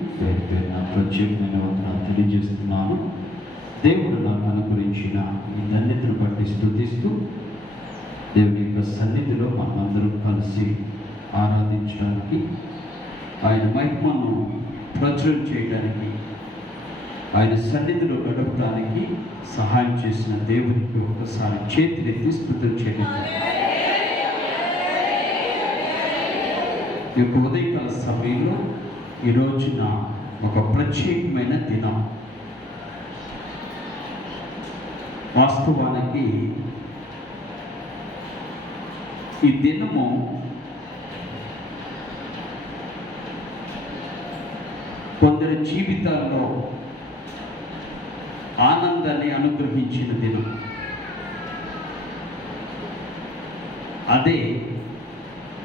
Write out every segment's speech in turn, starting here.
ప్రత్యేకమైన వందనాలు తెలియజేస్తున్నాను. దేవుడు నాకు అనుగ్రహించిన ఈ ధన్యతను బట్టి స్తుతిస్తూ దేవుని యొక్క సన్నిధిలో మనమందరం కలిసి ఆరాధించడానికి, ఆయన మహిమను ప్రచురం చేయడానికి, ఆయన సన్నిధిలో గడపడానికి సహాయం చేసిన దేవునికి ఒకసారి చేతులెత్తి స్తుతులు చేయండి. ఈ యొక్క ఉదయకాల సమయంలో ఈ రోజున ఒక ప్రత్యేకమైన దినం. వాస్తవానికి ఈ దినము కొందరి జీవితాల్లో ఆనందాన్ని అనుగ్రహించిన దినం. అదే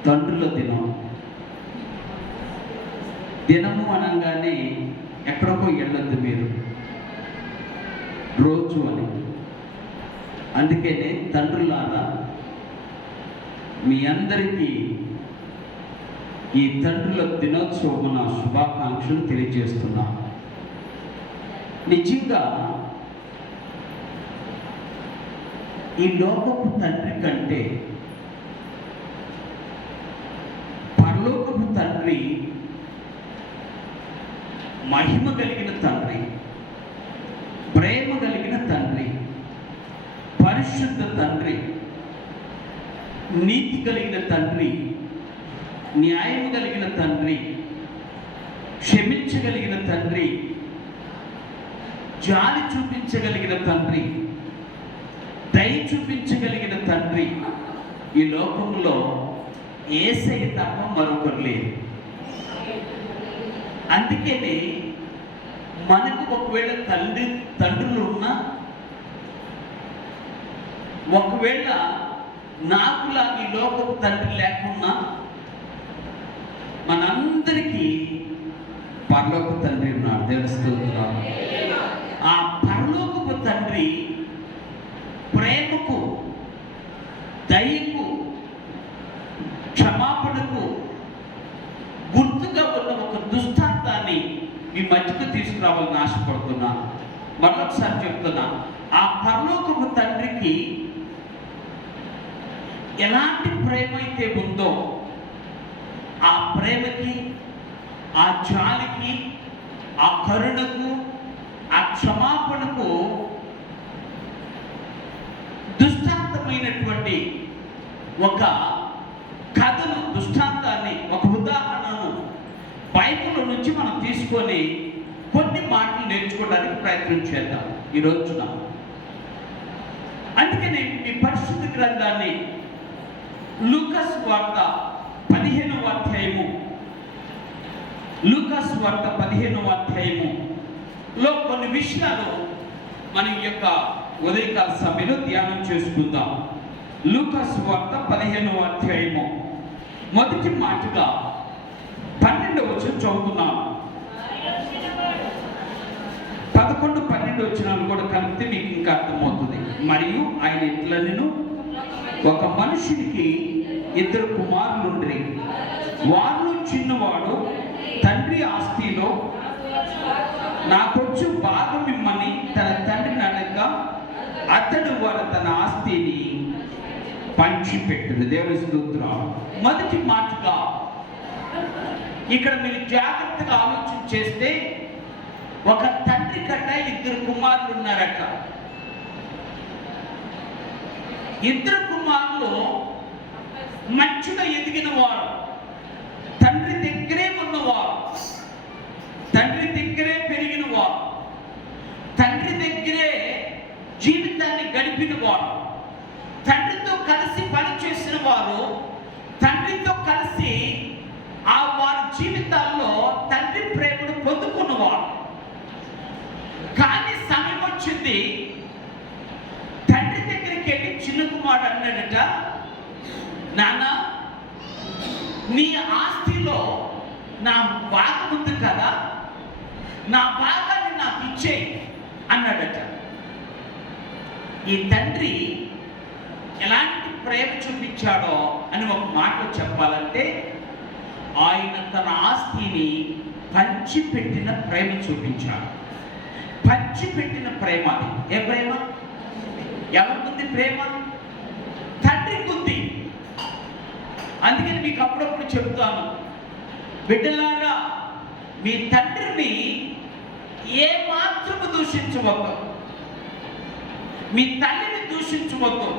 తండ్రుల దినం. దినము అనగానే ఎక్కడికో వెళ్ళొద్దు మీరు, రోజు అని. అందుకనే తండ్రులారా, మీ అందరికీ ఈ తండ్రుల దినోత్సవమున శుభాకాంక్షలు తెలియజేస్తున్నా. నిజంగా ఈ లోకపు తండ్రి కంటే పరలోకపు తండ్రి మహిమ కలిగిన తండ్రి, ప్రేమ కలిగిన తండ్రి, పరిశుద్ధ తండ్రి, నీతి కలిగిన తండ్రి, న్యాయం కలిగిన తండ్రి, క్షమించగలిగిన తండ్రి, జాలి చూపించగలిగిన తండ్రి, దయ చూపించగలిగిన తండ్రి ఈ లోకంలో యేసయ్య తప్ప మరొకరు లేరు. అందుకనే మనకు ఒకవేళ తండ్రులు ఉన్నా, ఒకవేళ నాకులా ఈ లోకపు తండ్రి లేకున్నా, మనందరికీ పరలోక తండ్రి ఉన్నాడు. తెలుస్తున్నాం. ఆ పరలోకపు తండ్రి ప్రేమకు, దయకు, క్షమాపణకు గుర్తుగా ఉన్న ఒక దృష్టాంతాన్ని మీ మధ్యకు తీసుకురావాలని ఆశపడుతున్నా. మరొకసారి చెప్తున్నా, ఆ పరలోకపు తండ్రికి ఎలాంటి ప్రేమ అయితే ఉందో, ఆ ప్రేమకి, ఆ జాలికి, ఆ కరుణకు, ఆ క్షమాపణకు దృష్టాంతమైనటువంటి ఒక కథను, దృష్టాంతాన్ని, ఒక ఉదాహరణను బైబిల్ నుంచి మనం తీసుకొని కొన్ని మాటలు నేర్చుకోవడానికి ప్రయత్నం చేద్దాం ఈ రోజున. అందుకని ఈ పరిశుద్ధ గ్రంథాన్ని లూకా సువార్త 15వ అధ్యాయము, లూకా సువార్త 15వ అధ్యాయములో కొన్ని విషయాలు మన యొక్క ఉదయకాల సమయంలో ధ్యానం చేసుకుందాం. లూకా సువార్త 15వ అధ్యాయము మొదటి మాటగా 12వ వచనం చదువుతున్నాను. 11, 12 వచనాలు కూడా కలిపితే మీకు ఇంకా అర్థమవుతుంది. మరియు ఆయన ఇట్లనెను, ఒక మనుషునికి 2 కుమారులుండ్రి. వారిలో చిన్నవాడు తండ్రి ఆస్తిలో నాకొచ్చు భాగం ఇమ్మని తన తండ్రిని అడగగా, అతడు వారు తన ఆస్తిని పంచిపెట్టింది. దేవుని స్తోత్రం. మొదటి మాటగా ఇక్కడ మీరు జాగ్రత్తగా ఆలోచన చేస్తే, ఒక తండ్రి కట్ట 2 కుమారులు ఉన్నారట. 2 కుమారులు మంచిగా ఎదిగిన వారు, తండ్రి దగ్గరే ఉన్నవారు, తండ్రి దగ్గరే పెరిగిన వారు, తండ్రి దగ్గరే జీవితాన్ని గడిపిన వారు, తండ్రితో కలిసి పనిచేసిన వారు, తండ్రితో కలిసి ఆ వారి జీవితాల్లో తండ్రి ప్రేమను పొందుకున్నవారు. కానీ సమయం వచ్చింది, తండ్రి దగ్గరికి వెళ్ళి చిన్న కుమారుడు అన్నాడట, నాన్న, నీ ఆస్తిలో నా భాగం ఉంది కదా, నా భాగాన్ని నాకు ఇచ్చేయి అన్నాడట. ఈ తండ్రి ఎలాంటి ప్రేమ చూపించాడో అని ఒక మాట చెప్పాలంటే, ఆయన తన ఆస్తిని పంచిపెట్టిన ప్రేమ చూపించాడు. పంచిపెట్టిన ప్రేమ అది. ఏ ప్రేమ? ఎవరికుంది ప్రేమ? తండ్రికి ఉంది. అందుకని మీకు అప్పుడప్పుడు చెబుతాను, బిడ్డలారా, మీ తండ్రిని ఏ మాత్రము దూషించవద్దు, మీ తల్లిని దూషించవద్దు.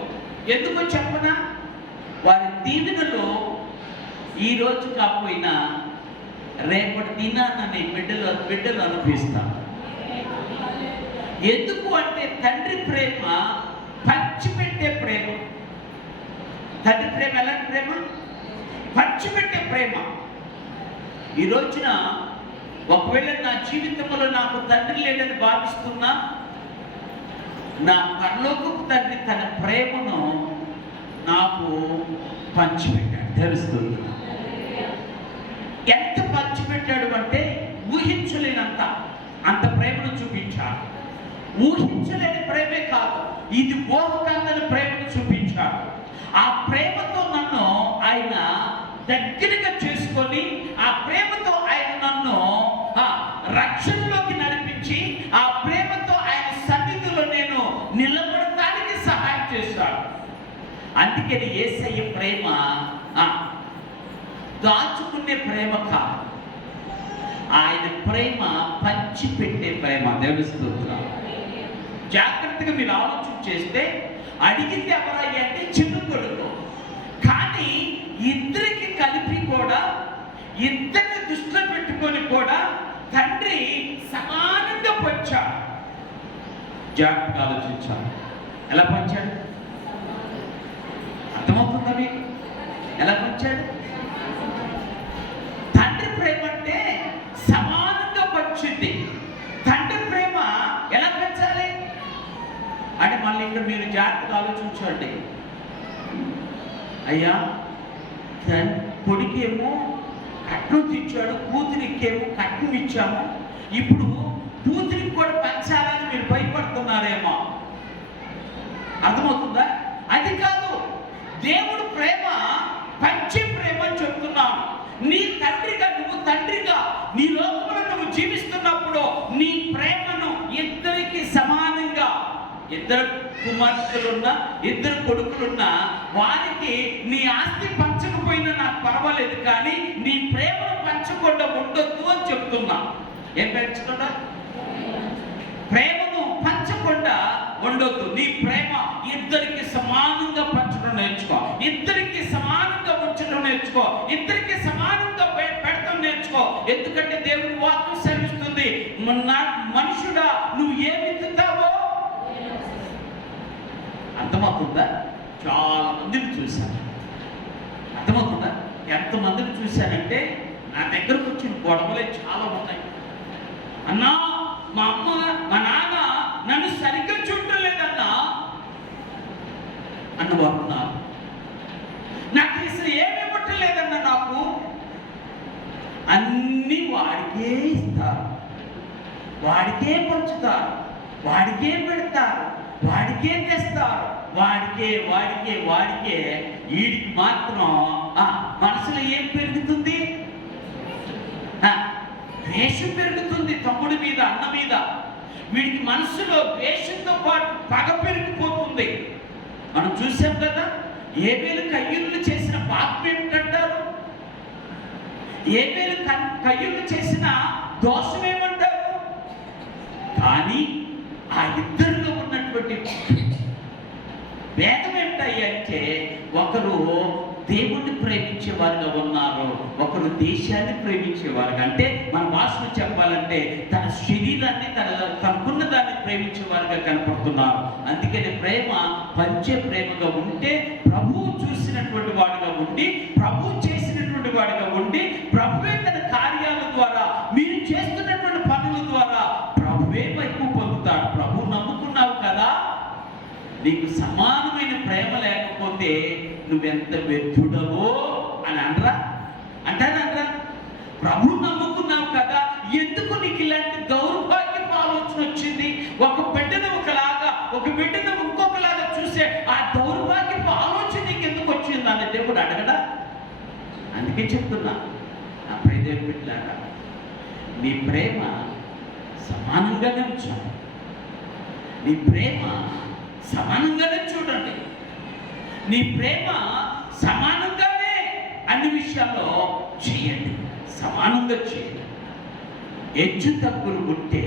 ఎందుకో చెప్పనా? వారి దీవెనలో ఈరోజు కాకపోయినా రేపటి దినాన్ని బిడ్డలు అనుభవిస్తారు. ఎందుకు అంటే తండ్రి ప్రేమ పంచిపెట్టే ప్రేమ. తండ్రి ప్రేమ ఎలాంటి ప్రేమ? పంచిపెట్టే ప్రేమ. ఈ రోజున ఒకవేళ నా జీవితంలో నాకు తండ్రి లేదని భావిస్తున్నా, నా పరలోకపు తండ్రి తన ప్రేమను నాకు పంచిపెట్టాడు. తెలుస్తుంది ఎంత పంచిపెట్టాడు అంటే ఊహించలేనంత అంత ప్రేమను చూపించాడు. ఊహించలేని ప్రేమే కాదు, ఇది ఊహకందని ప్రేమను చూపించాడు. ఆ ప్రేమతో నన్ను ఆయన దగ్గరగా చేసుకొని, ఆ ప్రేమతో ఆయన నన్ను రక్షణలోకి నడిపించి, ఆ ప్రేమతో ఆయన సన్నిధిలో నేను నిలబడటానికి సహాయం చేశాడు. అందుకని యేసయ్య ప్రేమ దాచుకునే ప్రేమ కాదు, ఆయన ప్రేమ పంచిపెట్టే ప్రేమ. తెలుస్తుందా? జాగ్రత్తగా మీరు ఆలోచన చేస్తే అడిగింది ఎవరయ్యా అంటే చిన్న కొడుకు. కానీ ఇద్దరికి కలిపి కూడా, ఇద్దరిని దృష్టిలో పెట్టుకొని కూడా తండ్రి సమానంగా పంచాడు. జాగ్రత్తగా ఆలోచించాడు. ఎలా పంచాడు? అర్థమవుతుందా మీకు? ఎలా పంచాడు? తండ్రి ప్రేమ అంటే సమానంగా పంచింది. తండ్రి ప్రేమ ఎలా పెంచాలి అంటే మళ్ళీ ఇక్కడ మీరు జాగ్రత్తగా ఆలోచించండి. అయ్యా, కొడుకేమో కట్నం తెచ్చాడు, కూతురికేమో కట్నం ఇచ్చాము, ఇప్పుడు కూతురికి కూడా పంచాలని మీరు భయపడుతున్నారేమో. అర్థమవుతుందా? అది కాదు, దేవుడు ప్రేమ పంచే ప్రేమ అని చెప్తున్నాను. నీ తండ్రిగా, నువ్వు తండ్రిగా నీ లోకంలో నువ్వు జీవిస్తున్నప్పుడు నీ ప్రేమను ఇద్దరికి సమానంగా, ఇద్దరు కుమార్తెలున్నా ఇద్దరు కొడుకులున్నా వారికి నీ ఆస్తి పంచకపోయినా నాకు పర్వాలేదు, కానీ నీ ప్రేమను పంచకుండా ఉండొద్దు అని చెప్తున్నా. ఏం పంచకుండా? ప్రేమను పంచకుండా ఉండొద్దు. నీ ప్రేమ ఇద్దరికి సమానంగా పంచడం నేర్చుకో, ఇద్దరికి సమానంగా ఉంచడం నేర్చుకో, ఇద్దరికి సమానంగా పెడతాం నేర్చుకో. ఎందుకంటే దేవుని వాక్యం సెలవిస్తుంది, మనుషుడా నువ్వు ఏమి విత్తుతావో. అర్థమవుతుందా? చాలా మందిని చూశాను. అర్థమవుతుందా? ఎంతమందిని చూశానంటే నా దగ్గరకు వచ్చిన గొడవలే చాలా ఉన్నాయి. అన్నా, మా అమ్మ మా నాన్న నన్ను సరిగ్గా చూడలేదన్నా అన్నవారు ఉన్నారు. నాకు అసలు ఏమి ఇవ్వట్లేదన్నా, నాకు అన్నీ వాడికే ఇస్తారు, వాడికే పంచుతారు, వాడికే పెడతారు, వాడికే తెస్తారు, వాడికే వాడికే వాడికే. వీడికి మాత్రం మనసులో ఏం పెరుగుతుంది? ద్వేషం పెరుగుతుంది, తమ్ముడి మీద, అన్న మీద. వీడికి మనసులో ద్వేషంతో పాటు పగ పెరిగిపోతుంది. మనం చూసాం కదా, ఏబేలు కయ్యూలు చేసిన పాపం ఏమిటంటారు? ఏబేలు కయ్యూలు చేసిన దోషం ఏమంటారు? కానీ ఆ ఇద్దరిలో ఉన్నటువంటి భేదం ఏంటంటే, ఒకరు దేవుణ్ణి ప్రేమించేవారుగా ఉన్నారు, ఒకరు దేశాన్ని ప్రేమించేవారుగా. అంటే మన భాషలో చెప్పాలంటే తన శరీరాన్ని, తనకున్న దాన్ని ప్రేమించేవారుగా కనపడుతున్నారు. అందుకని ప్రేమ పంచే ప్రేమగా ఉంటే, ప్రభువు చూసినటువంటి వాడిగా ఉండి, ప్రభువు చేసినటువంటి వాడిగా ఉండి, ప్రభువే తన కార్యాల ద్వారా, మీరు చేస్తున్నటువంటి పనుల ద్వారా ప్రభువే మహిమ పొందుతాడు. ప్రభు నమ్ముకున్నావు కదా, నీకు సమానమైన ప్రేమ లేకపోతే నువ్వెంత వ్యర్థుడవో అని అంటారా? ప్రభు నమ్ముకున్నావు కదా, ఎందుకు నీకు ఇలాంటి దౌర్భాగ్యపు ఆలోచన వచ్చింది? ఒక బిడ్డను ఒకలాగా, ఒక బిడ్డను ఇంకొకలాగా చూసే ఆ దౌర్భాగ్యపు ఆలోచన నీకు ఎందుకు వచ్చింది అని దేవుడు అడగడా? అందుకే చెప్తున్నా, నా ప్రియదేవి బిడ్డలారా, నీ ప్రేమ సమానంగానే ఉంచాలి. నీ ప్రేమ సమానంగానే చూడండి. నీ ప్రేమ సమానంగానే అన్ని విషయాల్లో చేయండి. సమానంగా చేయండి. హెచ్చు తప్పులు ఉంటే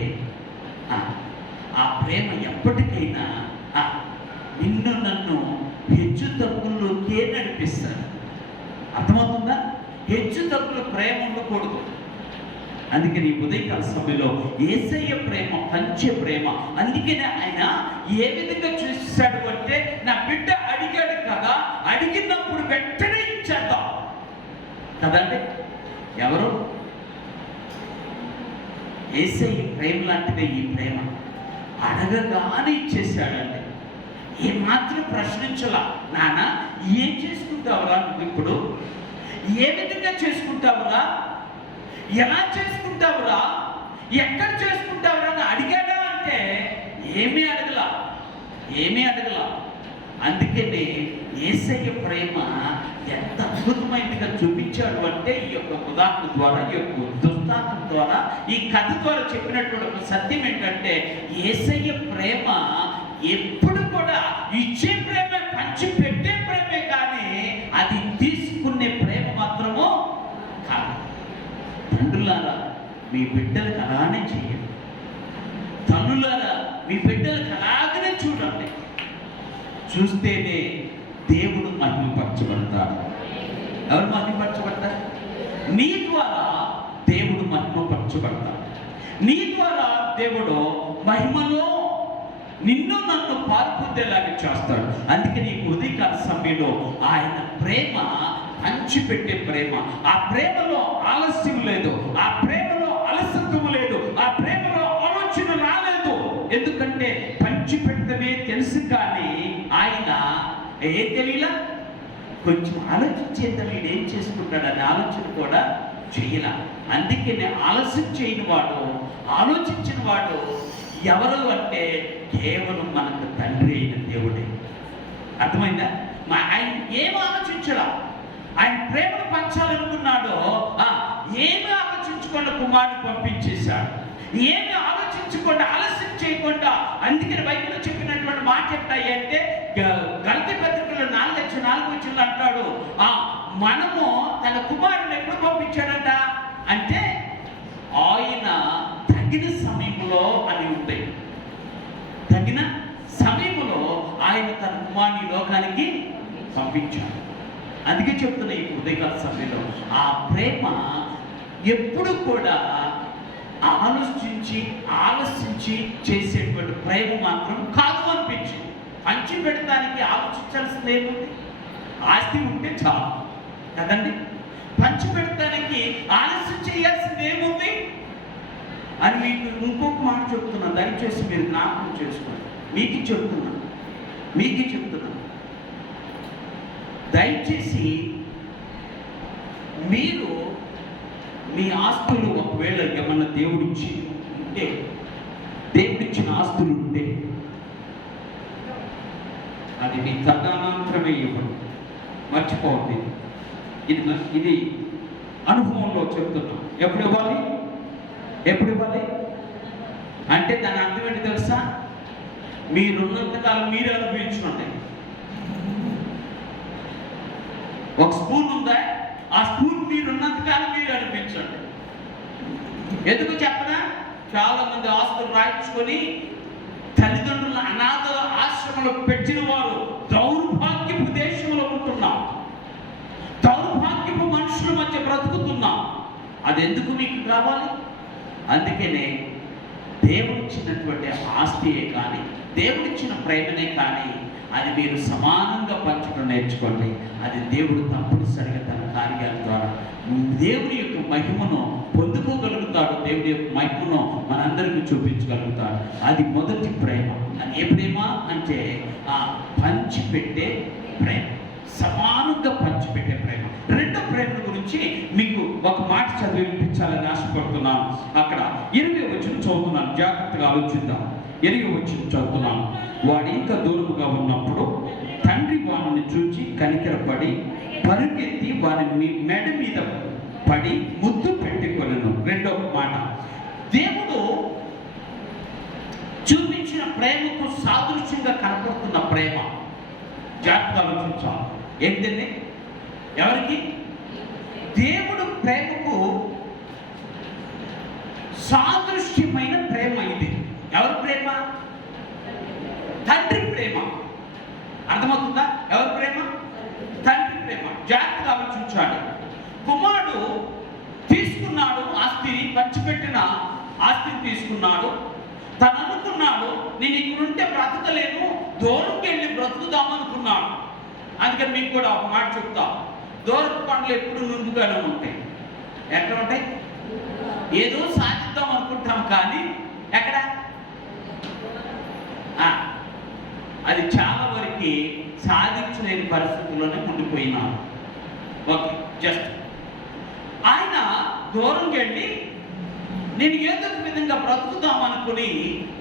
ఆ ప్రేమ ఎప్పటికైనా నిన్ను నన్ను హెచ్చు తప్పుల్లోకే నడిపిస్తాడు. అర్థమవుతుందా? హెచ్చు తప్పులు ప్రేమ ఉండకూడదు. అందుకే నీ ఉదయకాల సమయంలో యేసయ్య ప్రేమ పంచే ప్రేమ. అందుకనే ఆయన ఏ విధంగా చూశాడు అంటే, నా బిడ్డ అడిగాడు కదా, అడిగినప్పుడు వెంటనే ఇచ్చేద్దాం కదండి. ఎవరు? యేసయ్య ప్రేమ లాంటిదే ఈ ప్రేమ. అడగగానే ఇచ్చేసాడండి. ఏమాత్రం ప్రశ్నించలా. నాన్న ఏం చేసుకుంటావురా నువ్వు ఇప్పుడు? ఏ విధంగా చేసుకుంటావురా? ఎలా చేసుకుంటావురా? ఎక్కడ చేసుకుంటావురా అని అడిగాడా అంటే ఏమీ అడగలా. అందుకని యేసయ్య ప్రేమ ఎంత అద్భుతమైనదిగా చూపించాడు అంటే, ఈ యొక్క ఉదాహరణ ద్వారా, ఈ యొక్క దృష్టాంతం ద్వారా, ఈ కథ ద్వారా చెప్పినటువంటి సత్యం ఏంటంటే, యేసయ్య ప్రేమ ఎప్పుడు కూడా ఇచ్చే ప్రేమే, పంచి పెట్టే ప్రేమే, కానీ అది తీసుకునే ప్రేమ మాత్రము కాదు. తండ్రులారా మీ బిడ్డలకు అలానే చేయండి. తల్లులారా మీ బిడ్డలకు అలాగనే చూడండి. చూస్తేనే దేవుడు మహిమపరచబడతాడు. ఎవరు మహిమపరచబడతారు? నీ ద్వారా దేవుడు మహిమపరచబడతాడు. నీ ద్వారా దేవుడు మహిమలో నిన్ను నన్ను పాల్పొందేలాగా చేస్తాడు. అందుకే నీ ఉదయకాల సమయంలో ఆయన ప్రేమ పంచిపెట్టే ప్రేమ. ఆ ప్రేమలో ఆలస్యం లేదు, ఆ ప్రేమలో అలసత్వం లేదు, ఆ ప్రేమలో ఆలోచన రాలేదు. ఎందుకంటే పంచిపెట్టమే తెలుసు, కానీ ఆయన ఏం తెలియలా, కొంచెం ఆలోచించేంత వీడు ఏం చేసుకుంటాడని ఆలోచన కూడా చేయలా. అందుకే ఆలస్యం చేయని వాడు, ఆలోచించిన వాడు ఎవరు అంటే కేవలం మనకు తండ్రి అయిన దేవుడే. అర్థమైందా? ఆయన ఏం ఆలోచించడా, ఆయన ప్రేమను పంచాలనుకున్నాడో ఏమి ఆలోచించకుండా కుమారుడు పంపించేశాడు. ఏమి ఆలోచించకుండా, ఆలస్యం చేయకుండా. అందుకని బైబిల్లో చెప్పినటువంటి మాట ఏంటంటే, గలతీ పత్రికలో 4:4 అంటాడు, మనము తన కుమారుని ఎప్పుడు పంపించాడంట అంటే, ఆయన తగిన సమయంలో అని ఉంటాయి. తగిన సమయంలో ఆయన తన కుమారుని లోకానికి పంపించాడు. అందుకే చెప్తున్నా ఈ ఉదయకాల సమయంలో ఆ ప్రేమ ఎప్పుడు కూడా ఆలోచించి చేసేటువంటి ప్రేమ మాత్రం కాదు అనిపించింది. పంచి పెడతానికి ఆలోచించాల్సింది ఏముంది? ఆస్తి ఉంటే చాలు కదండి. పంచి పెడతానికి ఆలస్యం చేయాల్సింది ఏముంది అని మీకు ఇంకొక మాట చెప్తున్నాను. దయచేసి మీరు జ్ఞాపకం చేసుకోండి. మీకు చెప్తున్నాను. దయచేసి మీరు మీ ఆస్తులు ఒకవేళ ఏమన్నా దేవుడిచ్చిన ఆస్తులు ఉంటే అది మీ తదనంతరమే ఇవ్వండి. మర్చిపోవద్దు. ఇది అనుభవంలో చెప్తున్నాం. ఎప్పుడు ఇవ్వాలి అంటే దాని అర్థం ఏంటి తెలుసా? మీరున్నంతకాలం మీరు అనుభవించుకోండి. ఒక స్పూన్ ఉందా, ఆ స్పూన్ మీరున్నంతకాలం మీరు అనిపించండి. ఎందుకు చెప్పనా? చాలా మంది ఆస్తులు రాయించుకొని తల్లిదండ్రుల అనాథల ఆశ్రమంలో పెట్టిన వారు దౌర్భాగ్యపు దేశంలో ఉంటున్నాం. దౌర్భాగ్యపు మనుషుల మధ్య బ్రతుకుతున్నాం. అది ఎందుకు మీకు కావాలి? అందుకనే దేవుడిచ్చినటువంటి ఆస్తియే కానీ, దేవుడిచ్చిన ప్రేమనే కానీ అది మీరు సమానంగా పంచడం నేర్చుకోండి. అది దేవుడు తప్పనిసరిగా తన కార్యాల ద్వారా దేవుడి యొక్క మహిమను పొందుకోగలుగుతాడు. దేవుడి యొక్క మహిమను మనందరికీ చూపించగలుగుతాడు. అది మొదటి ప్రేమ. ఏ ప్రేమ అంటే పంచిపెట్టే ప్రేమ, సమానంగా పంచిపెట్టే ప్రేమ. రెండో ప్రేమ గురించి మీకు ఒక మాట చదివించాలని ఆశపడుతున్నాను. అక్కడ 20వ వచనం చదువుతున్నాను, జాగ్రత్తగా ఆలోచిద్దాం. 20వ వచనం చదువుతున్నాను. వాడు ఇంకా దూరముగా ఉన్నప్పుడు తండ్రి వాడిని చూచి కనికరపడి పరుగెత్తి వాని మెడ మీద పడి ముద్దు పెట్టుకొనెను. రెండో మాట, దేవుడు చూపించిన ప్రేమకు సాదృశ్యంగా కనపడుతున్న ప్రేమ జాగ్రత్తగా ఆలోచించాలి. ఏంటండి? ఎవరికి? దేవుడు ప్రేమకు సాదృశ్యమైన ప్రేమ ఇది. ఎవరి ప్రేమ? తండ్రి ప్రేమ. అర్థమవుతుందా? ఎవరి ప్రేమ? తండ్రి ప్రేమ. జాగ్రత్తగా ఆలోచించాడు. కుమారుడు తీసుకున్నాడు ఆస్తిని, పంచిపెట్టిన ఆస్తిని తీసుకున్నాడు. తను అనుకున్నాడు, నేను ఇక్కడుంటే బ్రతకలేను, దూరంకి వెళ్ళి బ్రతుకుదామనుకున్నాడు. అందుకని మీకు కూడా ఒక మాట చెప్తా, దూరపు పండ్లు ఎప్పుడు నుండుగానే ఉంటాయి. ఎక్కడ ఉంటాయి? ఏదో సాధిద్దాం అనుకుంటాం, కానీ ఎక్కడ? అది చాలా వరకు సాధించలేని పరిస్థితుల్లోనే ఉండిపోయినాడు. ఓకే, జస్ట్ ఆయన దూరంకి వెళ్ళి నేను ఏదో ఒక విధంగా బ్రతుకుదాం అనుకుని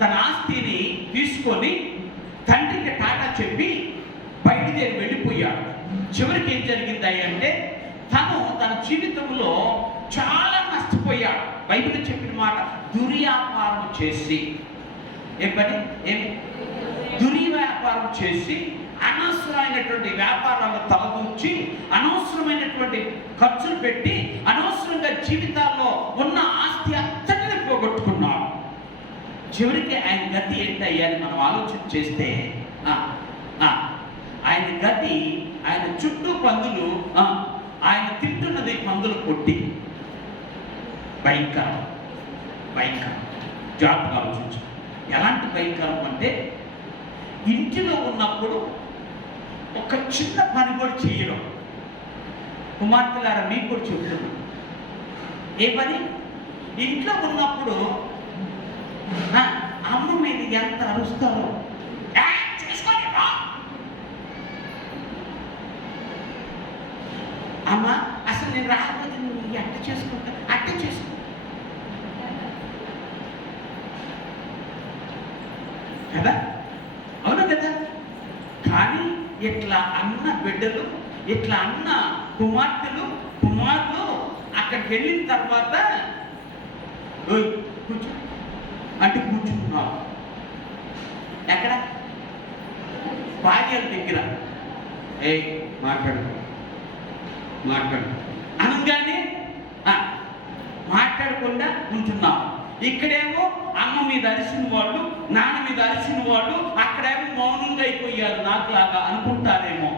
తన ఆస్తిని తీసుకొని తండ్రికి టాటా చెప్పి బయలుదేరి వెళ్ళిపోయాడు. చివరికి ఏం జరిగింది అంటే తను తన జీవితంలో చాలా నష్టపోయాడు. బైబిల్ చెప్పిన మాట, దుర్వ్యాపారం చేసి, ఏమి దుర్వ్యాపారం చేసి అనవసరమైనటువంటి వ్యాపారాలు తలదూర్చి అనవసరమైనటువంటి ఖర్చులు పెట్టి అనవసరంగా జీవితాల్లో ఉన్న ఆస్తి అంతటిని పోగొట్టుకున్నాడు. చివరికి ఆయన గతి ఏంటయ్యాని మనం ఆలోచన చేస్తే ఆయన గతి, ఆయన చుట్టూ పందులు, ఆయన తింటున్నది పందులు కొట్టి భయంకరం. జాగ్రత్తగా ఆలోచించు. ఎలాంటి భయంకరం అంటే ఇంటిలో ఉన్నప్పుడు ఒక చిన్న పని కూడా చేయడం. కుమార్తెలారా మీకు కూడా చెప్తున్నాను, ఏ పని? ఇంట్లో ఉన్నప్పుడు అమ్మ మీద ఎంత అరుస్తారో, అమ్మ అసలు నేను రాకపోతే నువ్వు అట్ట చేసుకుంటా, అట్ట చేసుకో కదా, అవును కదా. కానీ ఇట్లా అన్న బిడ్డలు, ఇట్లా అన్న కుమార్తెలు అక్కడికి వెళ్ళిన తర్వాత కూర్చో అంటే కూర్చున్నావు. ఎక్కడ? భార్యల దగ్గర. మాట్లాడు అనగానే మాట్లాడకుండా ఉంటున్నావు. ఇక్కడేమో అమ్మ మీద అరిసిన వాళ్ళు, నాన్న మీద అరిసిన వాళ్ళు అక్కడేమో మౌనంగా అయిపోయారు. నాకులాగా అనుకుంటారేమో.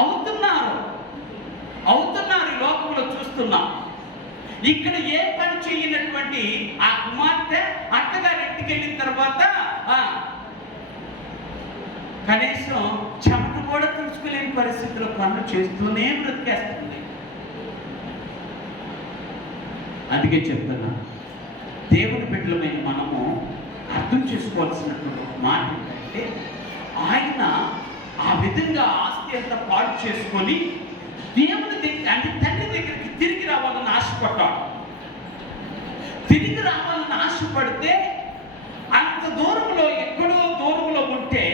అవుతున్నారు ఈ లోకంలో చూస్తున్నాం. ఇక్కడ ఏ పని చేయనటువంటి ఆ కుమార్తె అత్తగారి ఇంటికి వెళ్ళిన తర్వాత కనీసం చెమట కూడా తుడుచుకోలేని పరిస్థితుల్లో పనులు చేస్తూనే బ్రతికేస్తుంది. అందుకే చెప్తున్నా, దేవుని బిడ్డలమైన మనము అర్థం చేసుకోవాల్సినటువంటి మాట ఏంటంటే, ఆయన ఆ విధంగా ఆస్తి అంతా పాడు చేసుకొని దేవుని దగ్గర, అంటే తండ్రి దగ్గరికి తిరిగి రావాలని ఆశపడ్డాడు. తిరిగి రావాలని ఆశపడితే అంత దూరంలో, ఎక్కడో దూరంలో ఉంటే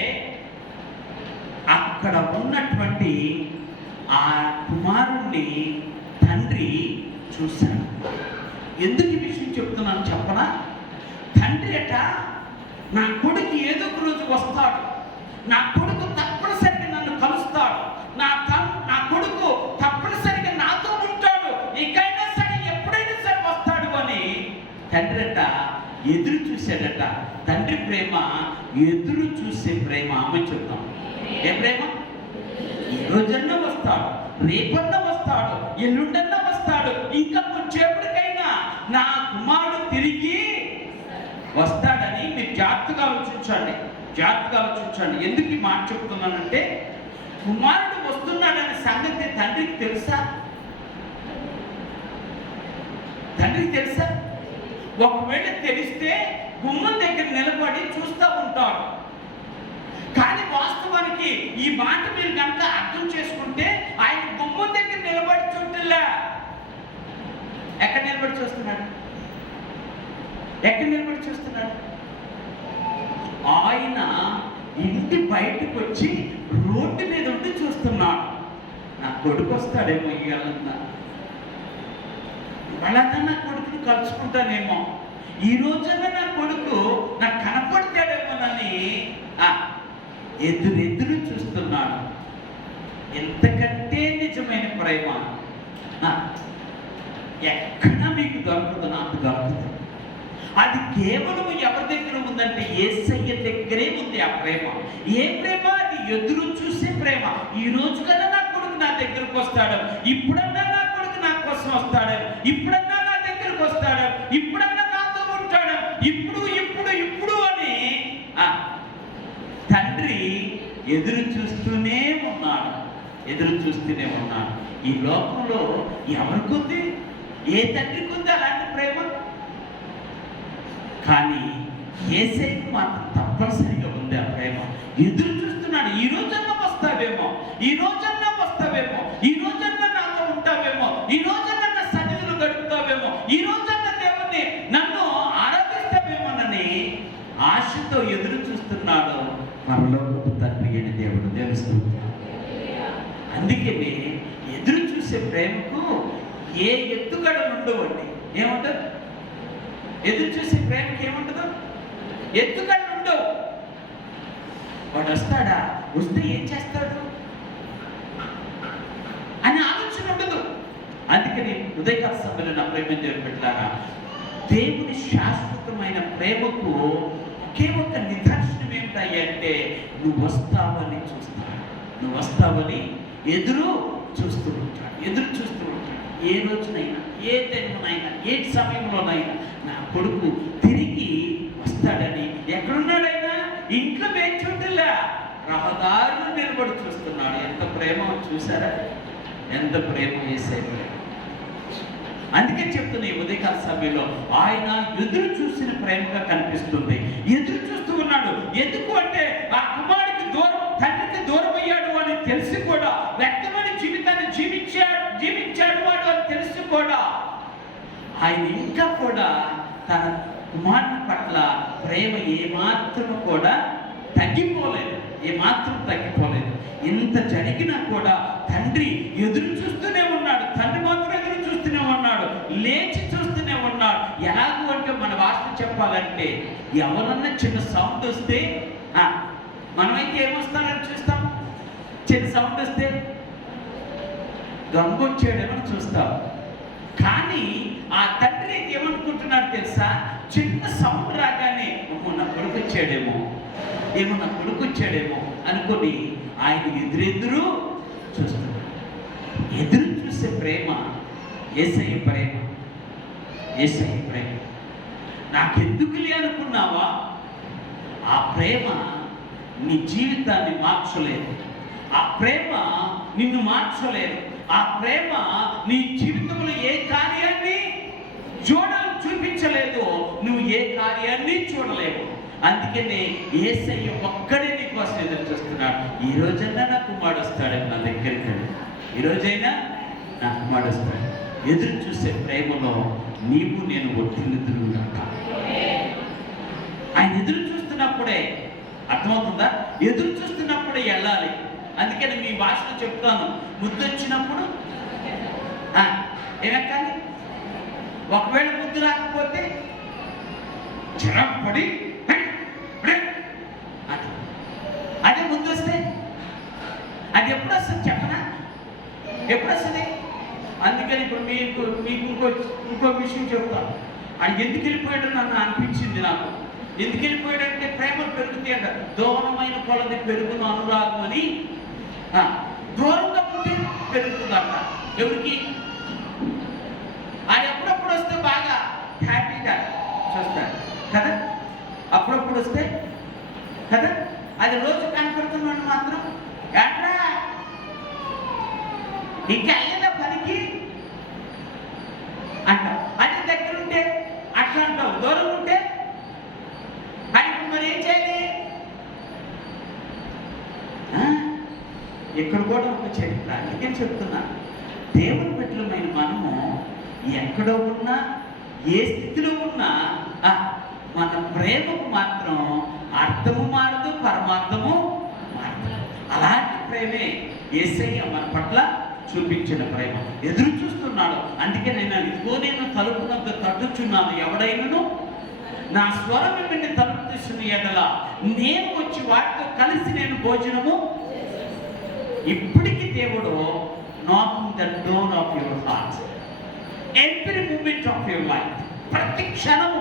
అక్కడ ఉన్నటువంటి ఆ కుమారుణ్ణి తండ్రి చూశాడు. ఎందుకు ఈ విషయం చెప్తున్నాను చెప్పనా? తండ్రి అట, నా కొడుకు ఏదో ఒక రోజు వస్తాడు, నా కొడుకు తప్పనిసరిగా నన్ను కలుస్తాడు, నా కొడుకు తప్పనిసరిగా నాతో ఉంటాడు, ఇకైనా సరే ఎప్పుడైనా సరే వస్తాడు అని తండ్రి అట ఎదురు చూశాడట. తండ్రి ప్రేమ ఎదురు చూసే ప్రేమ. అమ్మ చెప్తాం, ఏ ప్రేమ? ఈ రోజన్నా వస్తాడు, రేపన్నా వస్తాడు, ఎల్లుండన్నా వస్తాడు, ఇంకా కొంచెప్పటికైనా నా కుమారుడు తిరిగి వస్తాడని మీరు జాగ్రత్తగా ఆలోచించండి. ఎందుకు ఈ మాట చెప్తున్నానంటే, కుమారుడు వస్తున్నాడనే సంగతి తండ్రికి తెలుసా? ఒకవేళ తెలిస్తే గుమ్మం దగ్గర నిలబడి చూస్తూ ఉంటాడు. కానీ వాస్తవానికి ఈ మాట మీరు కనుక అర్థం చేసుకుంటే, ఆయన గుమ్మం దగ్గర నిలబడి చూడలే. ఎక్కడ నిలబడి చూస్తున్నాడు? ఆయన ఇంటి బయటకు వచ్చి రోడ్డు మీద ఉండి చూస్తున్నాడు. నా కొడుకు వస్తాడేమో ఇయ్యాలన్నా, వాళ్ళన్నా నా కొడుకుని కలుసుకుంటానేమో, ఈ రోజన్నా నా కొడుకు నాకు కనపడతాడేమోనని ఎదురెదురు చూస్తున్నాడు. ఎంతకంటే నిజమైన ప్రేమ ఎక్కడ మీకు దొరకదు, నాకు దొరకదు. అది కేవలం ఎవరి దగ్గర ఉందంటే యేసయ్య దగ్గరే ఉంది ఆ ప్రేమ. ఏ ప్రేమ? అది ఎదురు చూసే ప్రేమ. ఈ రోజు కన్నా నా కొడుకు నా దగ్గరకు వస్తాడు, ఇప్పుడన్నా నా కొడుకు నా కోసం వస్తాడు, ఇప్పుడన్నా నా దగ్గరకు వస్తాడు, ఇప్పుడన్నా నాతో ఉంటాడు, ఇప్పుడు ఇప్పుడు ఇప్పుడు అని తండ్రి ఎదురు చూస్తూనే ఉన్నాడు, ఎదురు చూస్తూనే ఉన్నాడు. ఈ లోకంలో ఎవరికి ఉంది? ఏ తండ్రికి ఉంది అలాంటి ప్రేమ? కానీ యేసయ్యకు మాత్రం తప్పనిసరిగా ఉంది ఆ ప్రేమ. ఎదురు చూస్తున్నాడు. ఈ రోజన్నా వస్తావేమో, ఈ రోజన్నా వస్తావేమో, ఈ రోజన్నా నాతో ఉంటావేమో, ఈ రోజన్నా నా సన్నిధిలో గడుపుతావేమో, ఈ రోజన్నా దేవుణ్ణి నన్ను ఆరాధిస్తావేమోనని ఆశతో ఎదురు చూస్తున్నాడు పరలోకపు తండ్రి అని దేవుడు తెలుస్తుంది. అందుకని ఎదురు చూసే ప్రేమకు ఏ ఎత్తుగడలు ఉండవండి. ఏముంటది? ఎదురు చూసే ప్రేమకి ఏముంటుందో? ఎత్తుగడలు ఉండవు. వాడు వస్తాడా, వస్తే ఏం చేస్తాడు అని ఆలోచన ఉండదు. అందుకని ఉదయకాల సమయంలో నా ప్రేమ దేవుని పెట్టారా, దేవుని శాశ్వతమైన ప్రేమకు ఒకే ఒక్క నిదర్శనం ఏమిటంటే నువ్వు వస్తావని చూస్తాడు, నువ్వు వస్తావని ఎదురు చూస్తూ ఉంటాడు, ఎదురు చూస్తూ ఉంటాడు. ఏ రోజునైనా, ఏ టైంలోనైనా, ఏ సమయంలోనైనా నా కొడుకు తిరిగి వస్తాడని. ఎక్కడున్నాడైనా? ఇంట్లో వేచుంటులా రహదారులు నిలబడి చూస్తున్నాడు. ఎంత ప్రేమ చూసారా? ఎంత ప్రేమ యేసయ్య ప్రేమ. అందుకే చెప్తున్నా ఈ ఉదయకాల సమయంలో ఆయన ఎదురు చూసిన ప్రేమగా కనిపిస్తుంది. ఎదురు చూస్తూ ఉన్నాడు. ఎందుకు అంటే ఆ కుమారుడికి దూరం, తండ్రికి దూరం అయ్యాడు అని తెలిసి కూడా, వ్యక్తమైన జీవితాన్ని జీవించాడు వాడు అని తెలిసి కూడా ఆయన ఇంకా కూడా తన కుమారుని పట్ల ప్రేమ ఏమాత్రం కూడా తగ్గిపోలేదు, ఏమాత్రం తగ్గిపోలేదు. ఇంత జరిగినా కూడా తండ్రి ఎదురు చూస్తూనే ఉన్నాడు. తండ్రి మాత్రం ఎదురు చూస్తూనే ఉన్నాడు, లేచి చూస్తూనే ఉన్నాడు. ఎలాగూ అంటే మన భాష చెప్పాలంటే ఎవరన్నా చిన్న సౌండ్ వస్తే మనమైతే ఏమొస్తారని చూస్తాం. చిన్న సౌండ్ వస్తే దొంగ వచ్చాడేమని చూస్తాం. కానీ ఆ తండ్రి ఏమనుకుంటున్నాడు తెలుసా? చిన్న సౌండ్ రాగానే నా కొడుకు వచ్చాడేమో, ఏమో నా కొడుకు వచ్చాడేమో అనుకొని ఆయన ఎదురెదురు చూస్తున్నాడు. ఎదురు చూసే ప్రేమ యేసయ్య ప్రేమ. యేసయ్య ప్రేమ నాకెందుకులే అనుకున్నావా? ఆ ప్రేమ నీ జీవితాన్ని మార్చలేదు, ఆ ప్రేమ నిన్ను మార్చలేదు, ఆ ప్రేమ నీ జీవితంలో ఏ కార్యాన్ని చూపించలేదు, నువ్వు ఏ కార్యాన్ని చూడలేవు. అందుకనే యేసయ్య ఒక్కడే నీ కోసం ఎదురు చూస్తున్నాడు. ఈ రోజైనా నా కుమారుడు వస్తాడని నా దగ్గరికి, ఈ రోజైనా నా కుమారుడు వస్తాడు. ఎదురు చూసే ప్రేమలో నీవు నేను ఒట్టినిద్దురుగాక. ఆయన ఎదురు చూస్తున్నప్పుడే, అర్థమవుతుందా? ఎదురు చూస్తున్నప్పుడే వెళ్ళాలి. అందుకని మీ భాషలో చెప్తాను, ముద్దు వచ్చినప్పుడు ఏమెక్కాలి? ఒకవేళ ముద్దు రాకపోతే చిరపడి అదే ముద్దు వస్తే అది ఎప్పుడు వస్తుంది చెప్పనా? ఎప్పుడు వస్తుంది? అందుకని ఇప్పుడు మీకు ఇంకో విషయం చెప్తాను. అది ఎందుకు వెళ్ళిపోయాడో నన్ను అనిపించింది నాకు. ఎందుకు వెళ్ళిపోయాడంటే ప్రేమలు పెరుగుతాయి అంట. దూరమైన కొలది పెరుగును అనురాగం అని. దూరంగా ఉంటే పెరుగుతుందంట. ఎవరికి? అది అప్పుడప్పుడు వస్తే బాగా హ్యాపీగా చూస్తాడు కదా, అప్పుడప్పుడు వస్తే కదా. అది రోజు కనపడుతున్నాడు మాత్రం ఎట్రా ఇంకా అయ్యేదా పనికి అంటావు. అది దగ్గర ఉంటే అట్లా అంటావు, దూరం ఉంటే అది మరి ఏం చేయాలి? ఇక్కడ కూడా ఒక చరిత్ర. అందుకే చెప్తున్నా, దేవుని బిడ్డలమైన మనము ఎక్కడో ఉన్నా, ఏ స్థితిలో ఉన్నా మన ప్రేమకు మాత్రం అర్థము మారదు, పరమార్థము మారదు. అలాంటి ప్రేమే యేసయ్య మన పట్ల చూపించిన ప్రేమ. ఎదురు చూస్తున్నాడు. అందుకే నేను తలుపునొద్ద తట్టుచున్నాను, ఎవడైనను నా స్వరం విని తలుపు తీసిన ఎడల నేను వచ్చి వాటితో కలిసి నేను భోజనము. ఇప్పటికీ దేవుడు knocking the door of your heart every moment of your life. ప్రతి క్షణము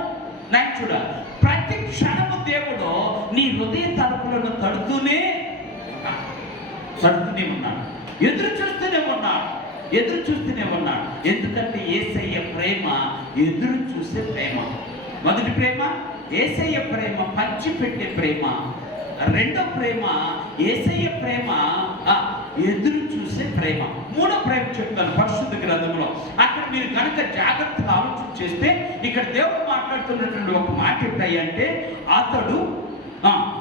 నాకు చూడాలి, ప్రతి క్షణము దేవుడు నీ హృదయ తలుపులను తడుతూనే ఉన్నాడు, ఎదురు చూస్తూనే ఉన్నాడు. ఎందుకంటే యేసయ్య ప్రేమ ఎదురు చూసే ప్రేమ. మొదటి ప్రేమ యేసయ్య ప్రేమ, పంచిపెట్టే ప్రేమ. రెండో ప్రేమ యేసయ్య ప్రేమ, ఎదురు చూసే ప్రేమ. మూడో ప్రేమ చెప్తాను పరిశుద్ధ గ్రంథంలో. అక్కడ మీరు కనుక జాగ్రత్తగా ఆలోచన చేస్తే ఇక్కడ దేవుడు మాట్లాడుతున్నటువంటి ఒక మాట ఏంటంటే, అతడు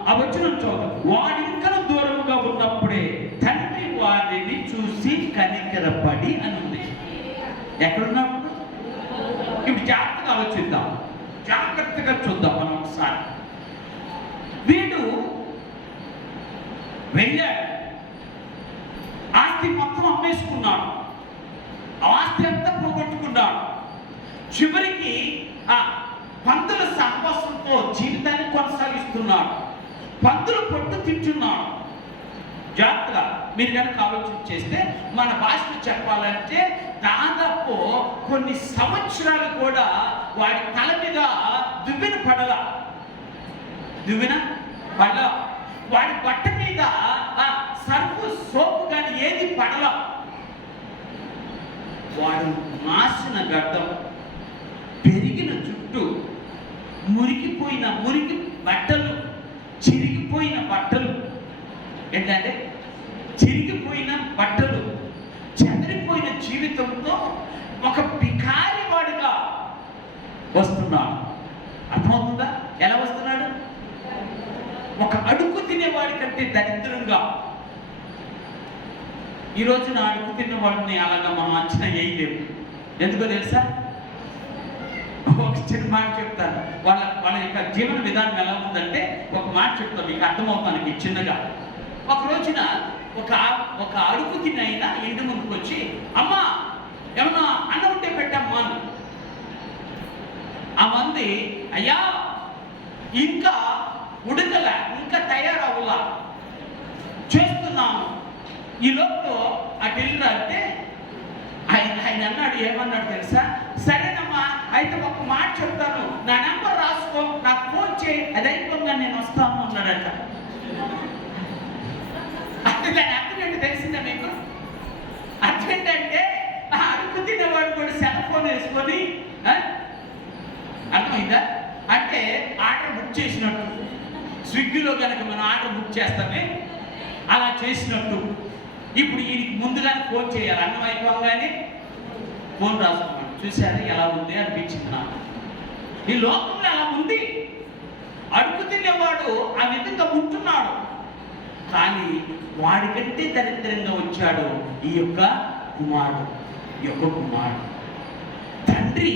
ఆ వచనం చదువు, వాడింకా దూరముగా ఉన్నప్పుడే తండ్రి వారిని చూసి కనికరపడి అని ఉంది. ఎక్కడున్నప్పుడు? ఇప్పుడు జాగ్రత్తగా ఆలోచిద్దాం, జాగ్రత్తగా చూద్దాం మనం ఒకసారి. వీడు వెళ్ళాడు, ఆస్తి మొత్తం అమ్మేసుకున్నాడు, ఆస్తి అంతా పోగొట్టుకున్నాడు. చివరికి పందుల సహవాసంతో జీవితాన్ని కొనసాగిస్తున్నాడు, పందులు పొట్టు తింటున్నాడు. జాగ్రత్తగా మీరు కనుక ఆలోచన చేస్తే మన భాషలో చెప్పాలంటే దాదాపు కొన్ని సంవత్సరాలు కూడా వాడి తల మీద దువ్వెన పడల, వాడి బట్ట మీద సర్ఫు సోపు కానీ ఏది పడల. వాడు మాసిన గడ్డం, పెరిగిన జుట్టు, మురికి బట్టలు, చిరిగిపోయిన బట్టలు, ఏంటంటే చిరిగిపోయిన బట్టలు, చెదిరిపోయిన జీవితంతో ఒక బికారి వాడిగా వస్తున్నాడు. అర్థమవుతుందా? ఎలా వస్తున్నాడు? ఒక అడుగు తినేవాడి కంటే దరిద్రంగా. ఈ రోజున అడుగు తిన్నవాడిని అలాగా మనం అంచనా వేయలేము. ఎందుకో తెలుసా? ఒక చిన్న మాట చెప్తాను. వాళ్ళ యొక్క జీవన విధానం ఎలా ఉందంటే ఒక మాట చెప్తాను, మీకు అర్థమవుతానికి చిన్నగా. ఒక రోజున ఒక అడుగు తినైనా ఇంటి ముందుకు వచ్చి, అమ్మా ఏమన్నా అన్నం ఉంటే పెట్టమ్మా అని. ఆ మంది, అయ్యా ఇంకా ఉడకల, ఇంకా తయారవ్వలా, చేస్తున్నాను. ఈ లోపు అటు వెళ్ళరా అంటే ఆయన అన్నాడు, ఏమన్నాడు తెలుసా? సరేనమ్మా, అయితే ఒక మాట చెప్తాను, నా నెంబర్ రాసుకో, నాకు ఫోన్ చేయి, అది అయిపోగా నేను వస్తాను అన్నాడట. అంటే దాని అర్థం ఏంటి తెలిసిందా మీకు? అర్థం ఏంటంటే అడుగు తినేవాడు కూడా సెల్ ఫోన్ వేసుకొని, అర్థమైందా? అంటే ఆర్డర్ బుక్ చేసినట్టు, స్విగ్గీలో కనుక మనం ఆర్డర్ బుక్ చేస్తామే అలా చేసినట్టు. ఇప్పుడు వీడికి ముందుగానే ఫోన్ చేయాలి, అన్నం అయిపోగానే ఫోన్ రాసుకున్నాడు. చూశారు ఎలా ఉంది అనిపించింది నాకు. ఈ లోకంలో అలా ఉంది. అడుగు తినేవాడు ఆ విధంగా ఉంటున్నాడు, కానీ వాడికంటే దరిద్రంగా వచ్చాడు ఈ యొక్క కుమారుడు. తండ్రి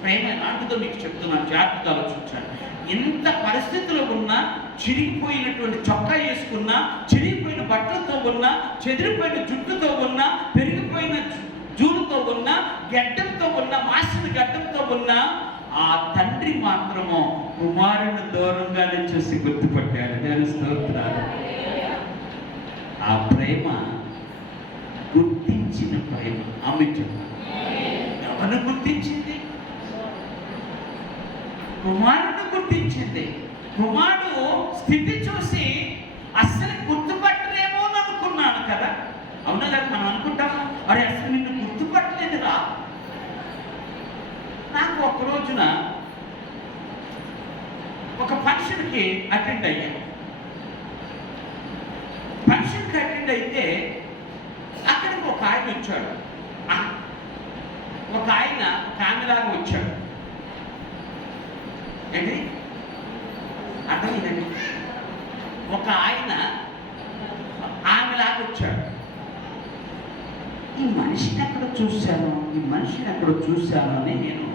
ప్రేమ ఎలాంటిదో మీకు చెప్తున్నాను, జాగ్రత్తగా ఆలోచించాను. ఎంత పరిస్థితిలో ఉన్నా, చిరిగిపోయినటువంటి చొక్కా వేసుకున్నా, చిరిగిపోయిన బట్టలతో ఉన్నా, చెదిరిపోయిన జుట్టుతో ఉన్నా, పెరిగిపోయిన జూలుతో ఉన్నా, గడ్డంతో ఉన్నా, మాసిన గడ్డంతో ఉన్నా, ఆ తండ్రి మాత్రము కుమారుని దూరంగానే చూసి గుర్తుపట్టాడు. నేను స్తోత్రాలు. ఆ ప్రేమ గుర్తించిన ప్రేమ. ఆమె ఎవరు గుర్తించింది? కుమారుడు గుర్తించింది. కుమారుడు స్థితి చూసి అస్సలు గుర్తుపట్టలేమో అని అనుకున్నాను కదా. అవునా కదా? మనం అనుకుంటాము, అరే అసలు నిన్ను గుర్తుపట్టలేదురా. నాకు ఒక రోజున ఒక ఫంక్షన్కి అటెండ్ అయ్యాను. ఫంక్షన్కి అటెండ్ అయితే అక్కడికి ఒక ఆయన వచ్చాడు. ఒక ఆయన ఫ్యామిలీలాగా వచ్చాడు. ఏంటి అర్థమైందండి? ఒక ఆయన ఆమెలాగా వచ్చాడు. ఈ మనిషిని ఎక్కడ చూశాను అని నేను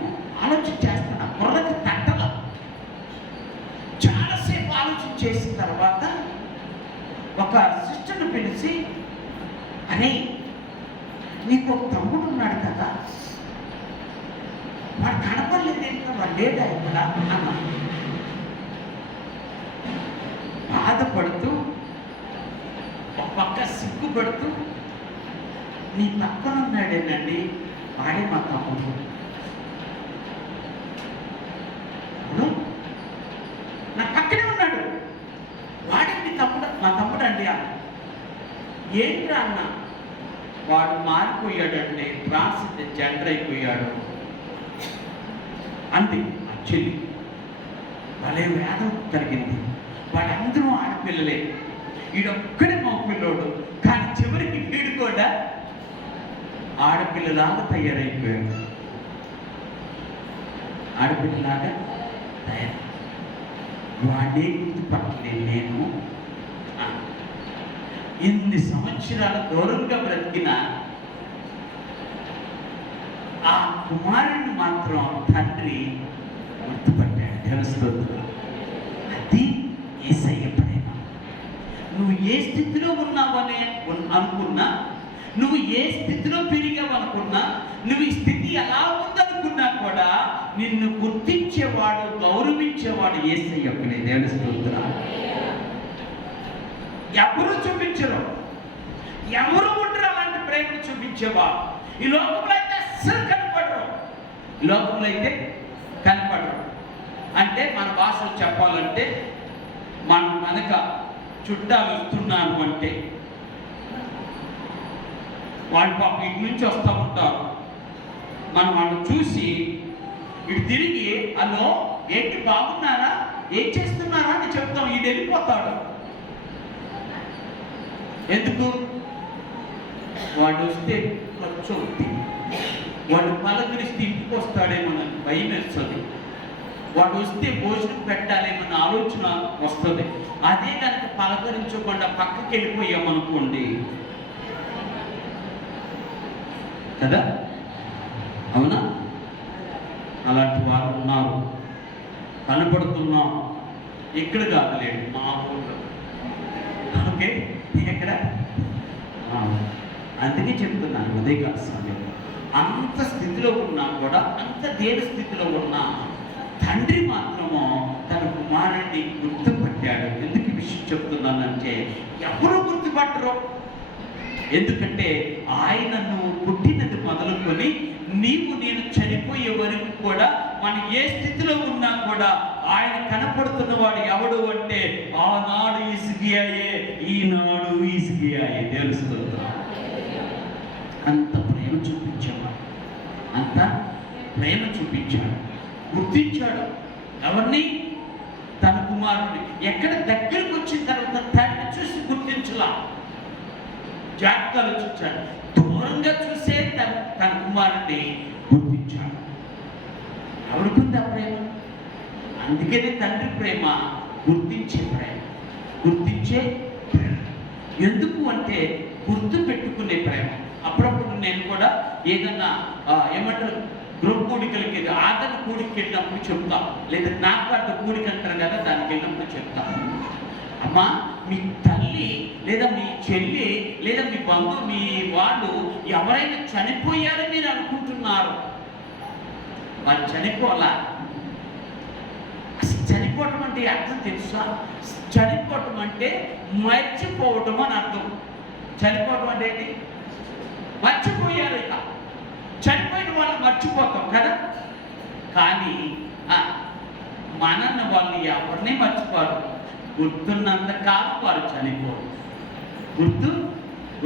ఆలోచన చేస్తున్నా. బుర్రకు తట్టల. చాలాసేపు ఆలోచన చేసిన తర్వాత ఒక సిస్టర్ని పిలిచి, అరే నీకు ఒక తమ్ముడు ఉన్నాడు కదా, వాడు కనపడలేదేంటో, వాడు లేదా ఇక్కడ అన్నా. బాధపడుతూ ఒక పక్క సిగ్గుపడుతూ, నీ పక్కన ఉన్నాడేనండి, వాడే మా తమ్ముడు. ఇప్పుడు నా పక్కనే ఉన్నాడు, వాడే మీ తమ్ముడు, మా తమ్ముడు అండి అన్న. ఏంట్రా అన్న? వాడు మారిపోయాడంటే, ట్రాన్స్జెండర్ అయిపోయాడు అంతే. చెల్లి భలే వేదం కలిగింది. వాళ్ళందరూ ఆడపిల్లలే, ఈడొక్కడే మా పిల్లోడు. కానీ చివరికి వీడు కూడా ఆడపిల్లలాగా తయారైపోయాడు. ఆడపిల్లలాగా తయారు. వాడే గుర్తుపట్టలేదు నేను. ఇన్ని సంవత్సరాల దూరంగా బ్రతికిన ఆ కుమారుడిని మాత్రం తండ్రి గుర్తుపట్టాడు. తెలుస్తుంది. అది యేసయ్య ప్రేమ. నువ్వు ఏ స్థితిలో ఉన్నావని అనుకున్నా, నువ్వు ఏ స్థితిలో పెరిగావనుకున్నా, నువ్వు ఈ స్థితి ఎలా ఉందనుకున్నా కూడా నిన్ను గుర్తించేవాడు, గౌరవించేవాడు యేసయ్య ఒక్కడే. తెలుస్తుంది. ఎవరు చూపించరు, ఎవరు ఉండరు అలాంటి ప్రేమను చూపించేవారు. ఈ లోకంలో అయితే అస్సలు కనపడరు. ఈ లోకంలో అయితే కనపడరు. అంటే మన భాషలో చెప్పాలంటే, మనం కనుక చుట్టాలు వస్తున్నాను అంటే వాళ్ళు పాపం ఇటు నుంచి వస్తూ ఉంటారు. మనం వాళ్ళని చూసి ఇటు తిరిగి, హలో ఏంటి బాగున్నారా, ఏం చేస్తున్నారా అని చెప్తాం. ఇది వెళ్ళిపోతాడు. ఎందుకు? వాడు వస్తే ఖర్చు అవుతుంది, వాడు పలకరిస్తే ఇంటికి వస్తాడేమో భయం వేస్తుంది, వాడు వస్తే భోజనం పెట్టాలేమన్న ఆలోచన వస్తుంది. అదే కనుక పలకరించకుండా పక్కకి వెళ్ళిపోయామనుకోండి కదా, అవునా? అలాంటి వారు ఉన్నారు, కనపడుతున్నాం. ఇక్కడ కాదులేండి, మా ఊళ్ళో. ఓకే, ఎక్కడ? అందుకే చెప్తున్నాను, ఉదయకాల సమయంలో అంత స్థితిలో ఉన్నా కూడా, అంత దేవ స్థితిలో ఉన్నా తండ్రి మాత్రము తన కుమారుడిని గుర్తుపట్టాడు. ఎందుకు ఈ విషయం చెప్తున్నానంటే, ఎవరు గుర్తుపట్టరు. ఎందుకంటే ఆయనను పుట్టినది మొదలుకొని నీవు నేను చనిపోయే వరకు కూడా మనం ఏ స్థితిలో ఉన్నా కూడా ఆయన కనపడుతున్న వాడు ఎవడు అంటే, ఆనాడు హిజ్కియాయే, ఈనాడు హిజ్కియాయే. తెలుస్తుంది. అంత ప్రేమ చూపించేవాడు, అంత ప్రేమ చూపించాడు, గుర్తించాడు. ఎవరిని? తన కుమారుడిని. ఎక్కడ దగ్గరకు వచ్చిన తర్వాత తండ్రి చూసి గుర్తించలా, జాగ్రత్తలు చూచాడు. దూరంగా చూసే తన కుమారుడిని గుర్తించాడు. ఎవరికుంది ఆ ప్రేమ? అందుకనే తండ్రి ప్రేమ గుర్తించే ప్రేమ, గుర్తించే ప్రేమ. ఎందుకు అంటే గుర్తు పెట్టుకునే ప్రేమ. అప్పుడప్పుడు నేను కూడా ఏదన్నా ఏమంటారు, గ్రూప్ కూడికలకి, ఆదరణ కూడికి వెళ్ళినప్పుడు చెప్తాం, లేదా జ్ఞాపకార్థ కూడిక అంటారు కదా, దానికి వెళ్ళినప్పుడు చెప్తాం, అమ్మా మీ తల్లి లేదా మీ చెల్లి లేదా మీ బంధువు, మీ వాళ్ళు ఎవరైనా చనిపోయారని మీరు అనుకుంటున్నారు, వాళ్ళు చనిపోవాలా? అసలు చనిపోవటం అంటే అర్థం తెలుసా? చనిపోవటం అంటే మర్చిపోవటం అని అర్థం. చనిపోవటం అంటే ఏంటి? మర్చిపోయారు. ఇక చనిపోయిన వాళ్ళు మర్చిపోతాం కదా, కానీ మనన్న వాళ్ళు ఎవరిని మర్చిపోరు. గుర్తున్నంత కాలం వారు చనిపోరు, గుర్తు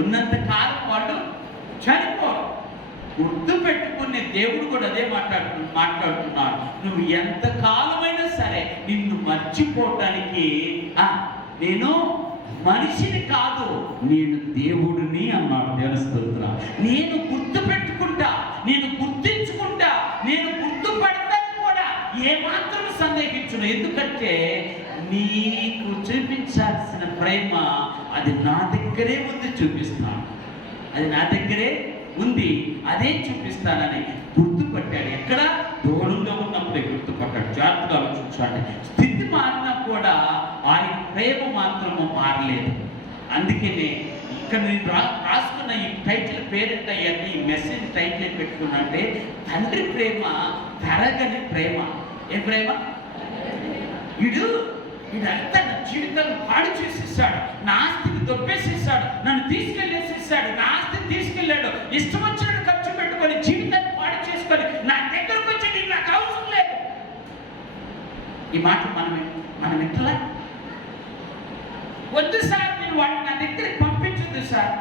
ఉన్నంత కాలం వాళ్ళు చనిపోరు. గుర్తు పెట్టుకునే దేవుడు కూడా అదే మాట్లాడుతున్నాడు. నువ్వు ఎంత కాలమైనా సరే నిన్ను మర్చిపోవటానికి నేను మనిషిని కాదు, నేను దేవుడిని అన్నాడు. తెలుస్తుందా? నేను గుర్తు పెట్టుకుంటా, నేను గుర్తించుకుంటా, నేను గుర్తుపడతాను కూడా, ఏమాత్రం సందేహించును. ఎందుకంటే నీకు చూపించాల్సిన ప్రేమ అది నా దగ్గరే ఉంది, చూపిస్తాను. అది నా దగ్గరే ఉంది, అదే చూపిస్తానని గుర్తుపట్టాడు. ఎక్కడ? దూరంగా ఉన్నప్పుడే గుర్తుపట్టాడు. జాగ్రత్తగా ఆలోచించాడు. స్థితి మారినా కూడా ఆయన ప్రేమ మాత్రము మారలేదు. అందుకనే ఇక్కడ నేను రాసుకున్న రాసుకున్న ఈ టైటిల్ పేరేంటయ్యంటే, ఈ మెసేజ్ టైటిల్ ఏం పెట్టుకున్నా అంటే, తండ్రి ప్రేమ తరగని ప్రేమ. ఏ ప్రేమ? వీడంతా నా జీవితాన్ని పాడు చేసేసాడు, నా ఆస్తిని దొబ్బేసేసాడు, నన్ను తీసుకెళ్ళేసేసాడు, నా ఆస్తిని తీసుకెళ్ళాడు, ఇష్టం వచ్చినట్టు ఖర్చు పెట్టుకొని జీవితాన్ని పాడు చేసుకొని నా దగ్గరకు వచ్చి నీకు నాకు అవసరం లేదు. ఈ మాట మనం ఎట్లా? వద్దు సార్, నేను వాడిని నా దగ్గరికి పంపించద్దు సార్,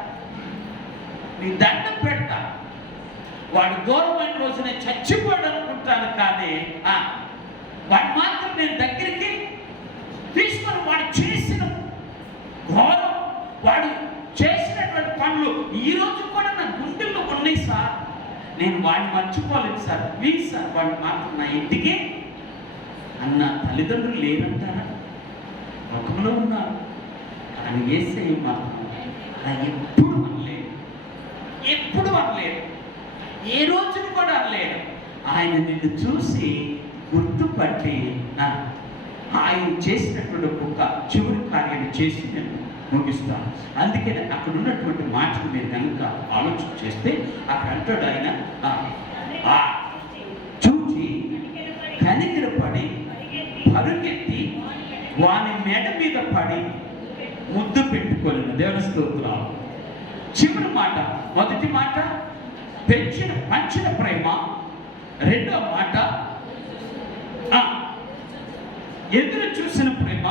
నీ దండం పెడతా, వాడు దూరమైన రోజు నేను చచ్చిపోయాడు అనుకుంటాను, కానీ వాడు మాత్రం నేను దగ్గరికి తీసుకొని వాడు చేసిన ఘోరం, వాడు చేసినటువంటి పనులు ఈ రోజు కూడా నా గుండెల్లో ఉన్నాయి సార్, నేను వాడిని మర్చిపోలేదు సార్, ప్లీజ్ సార్ వాడిని మాత్రం నా ఇంటికి అన్న తల్లిదండ్రులు లేరంటారా? లోకంలో ఉన్నారు, కానీ యేసయ్య మాత్రం అలా ఎప్పుడు అనలేదు, ఏ రోజును కూడా అనలేదు. ఆయన నిన్ను చూసి గుర్తుపట్టి ఆయన చేసినటువంటి ఒక చివరి కార్యాన్ని చేసి నేను ముగిస్తాను. అందుకే అక్కడ ఉన్నటువంటి మాటలు మీరు కనుక ఆలోచన చేస్తే అక్కడ అంటాడు ఆయన, చూచి కనికరపడి పరుగెత్తి వాని మెడ మీద పడి ముద్దు పెట్టుకోలేదు. దేవుని స్తోత్రాలు. చివరి మాట, మొదటి మాట పంచిన ప్రేమ, రెండవ మాట ఎదురు చూసిన ప్రేమ,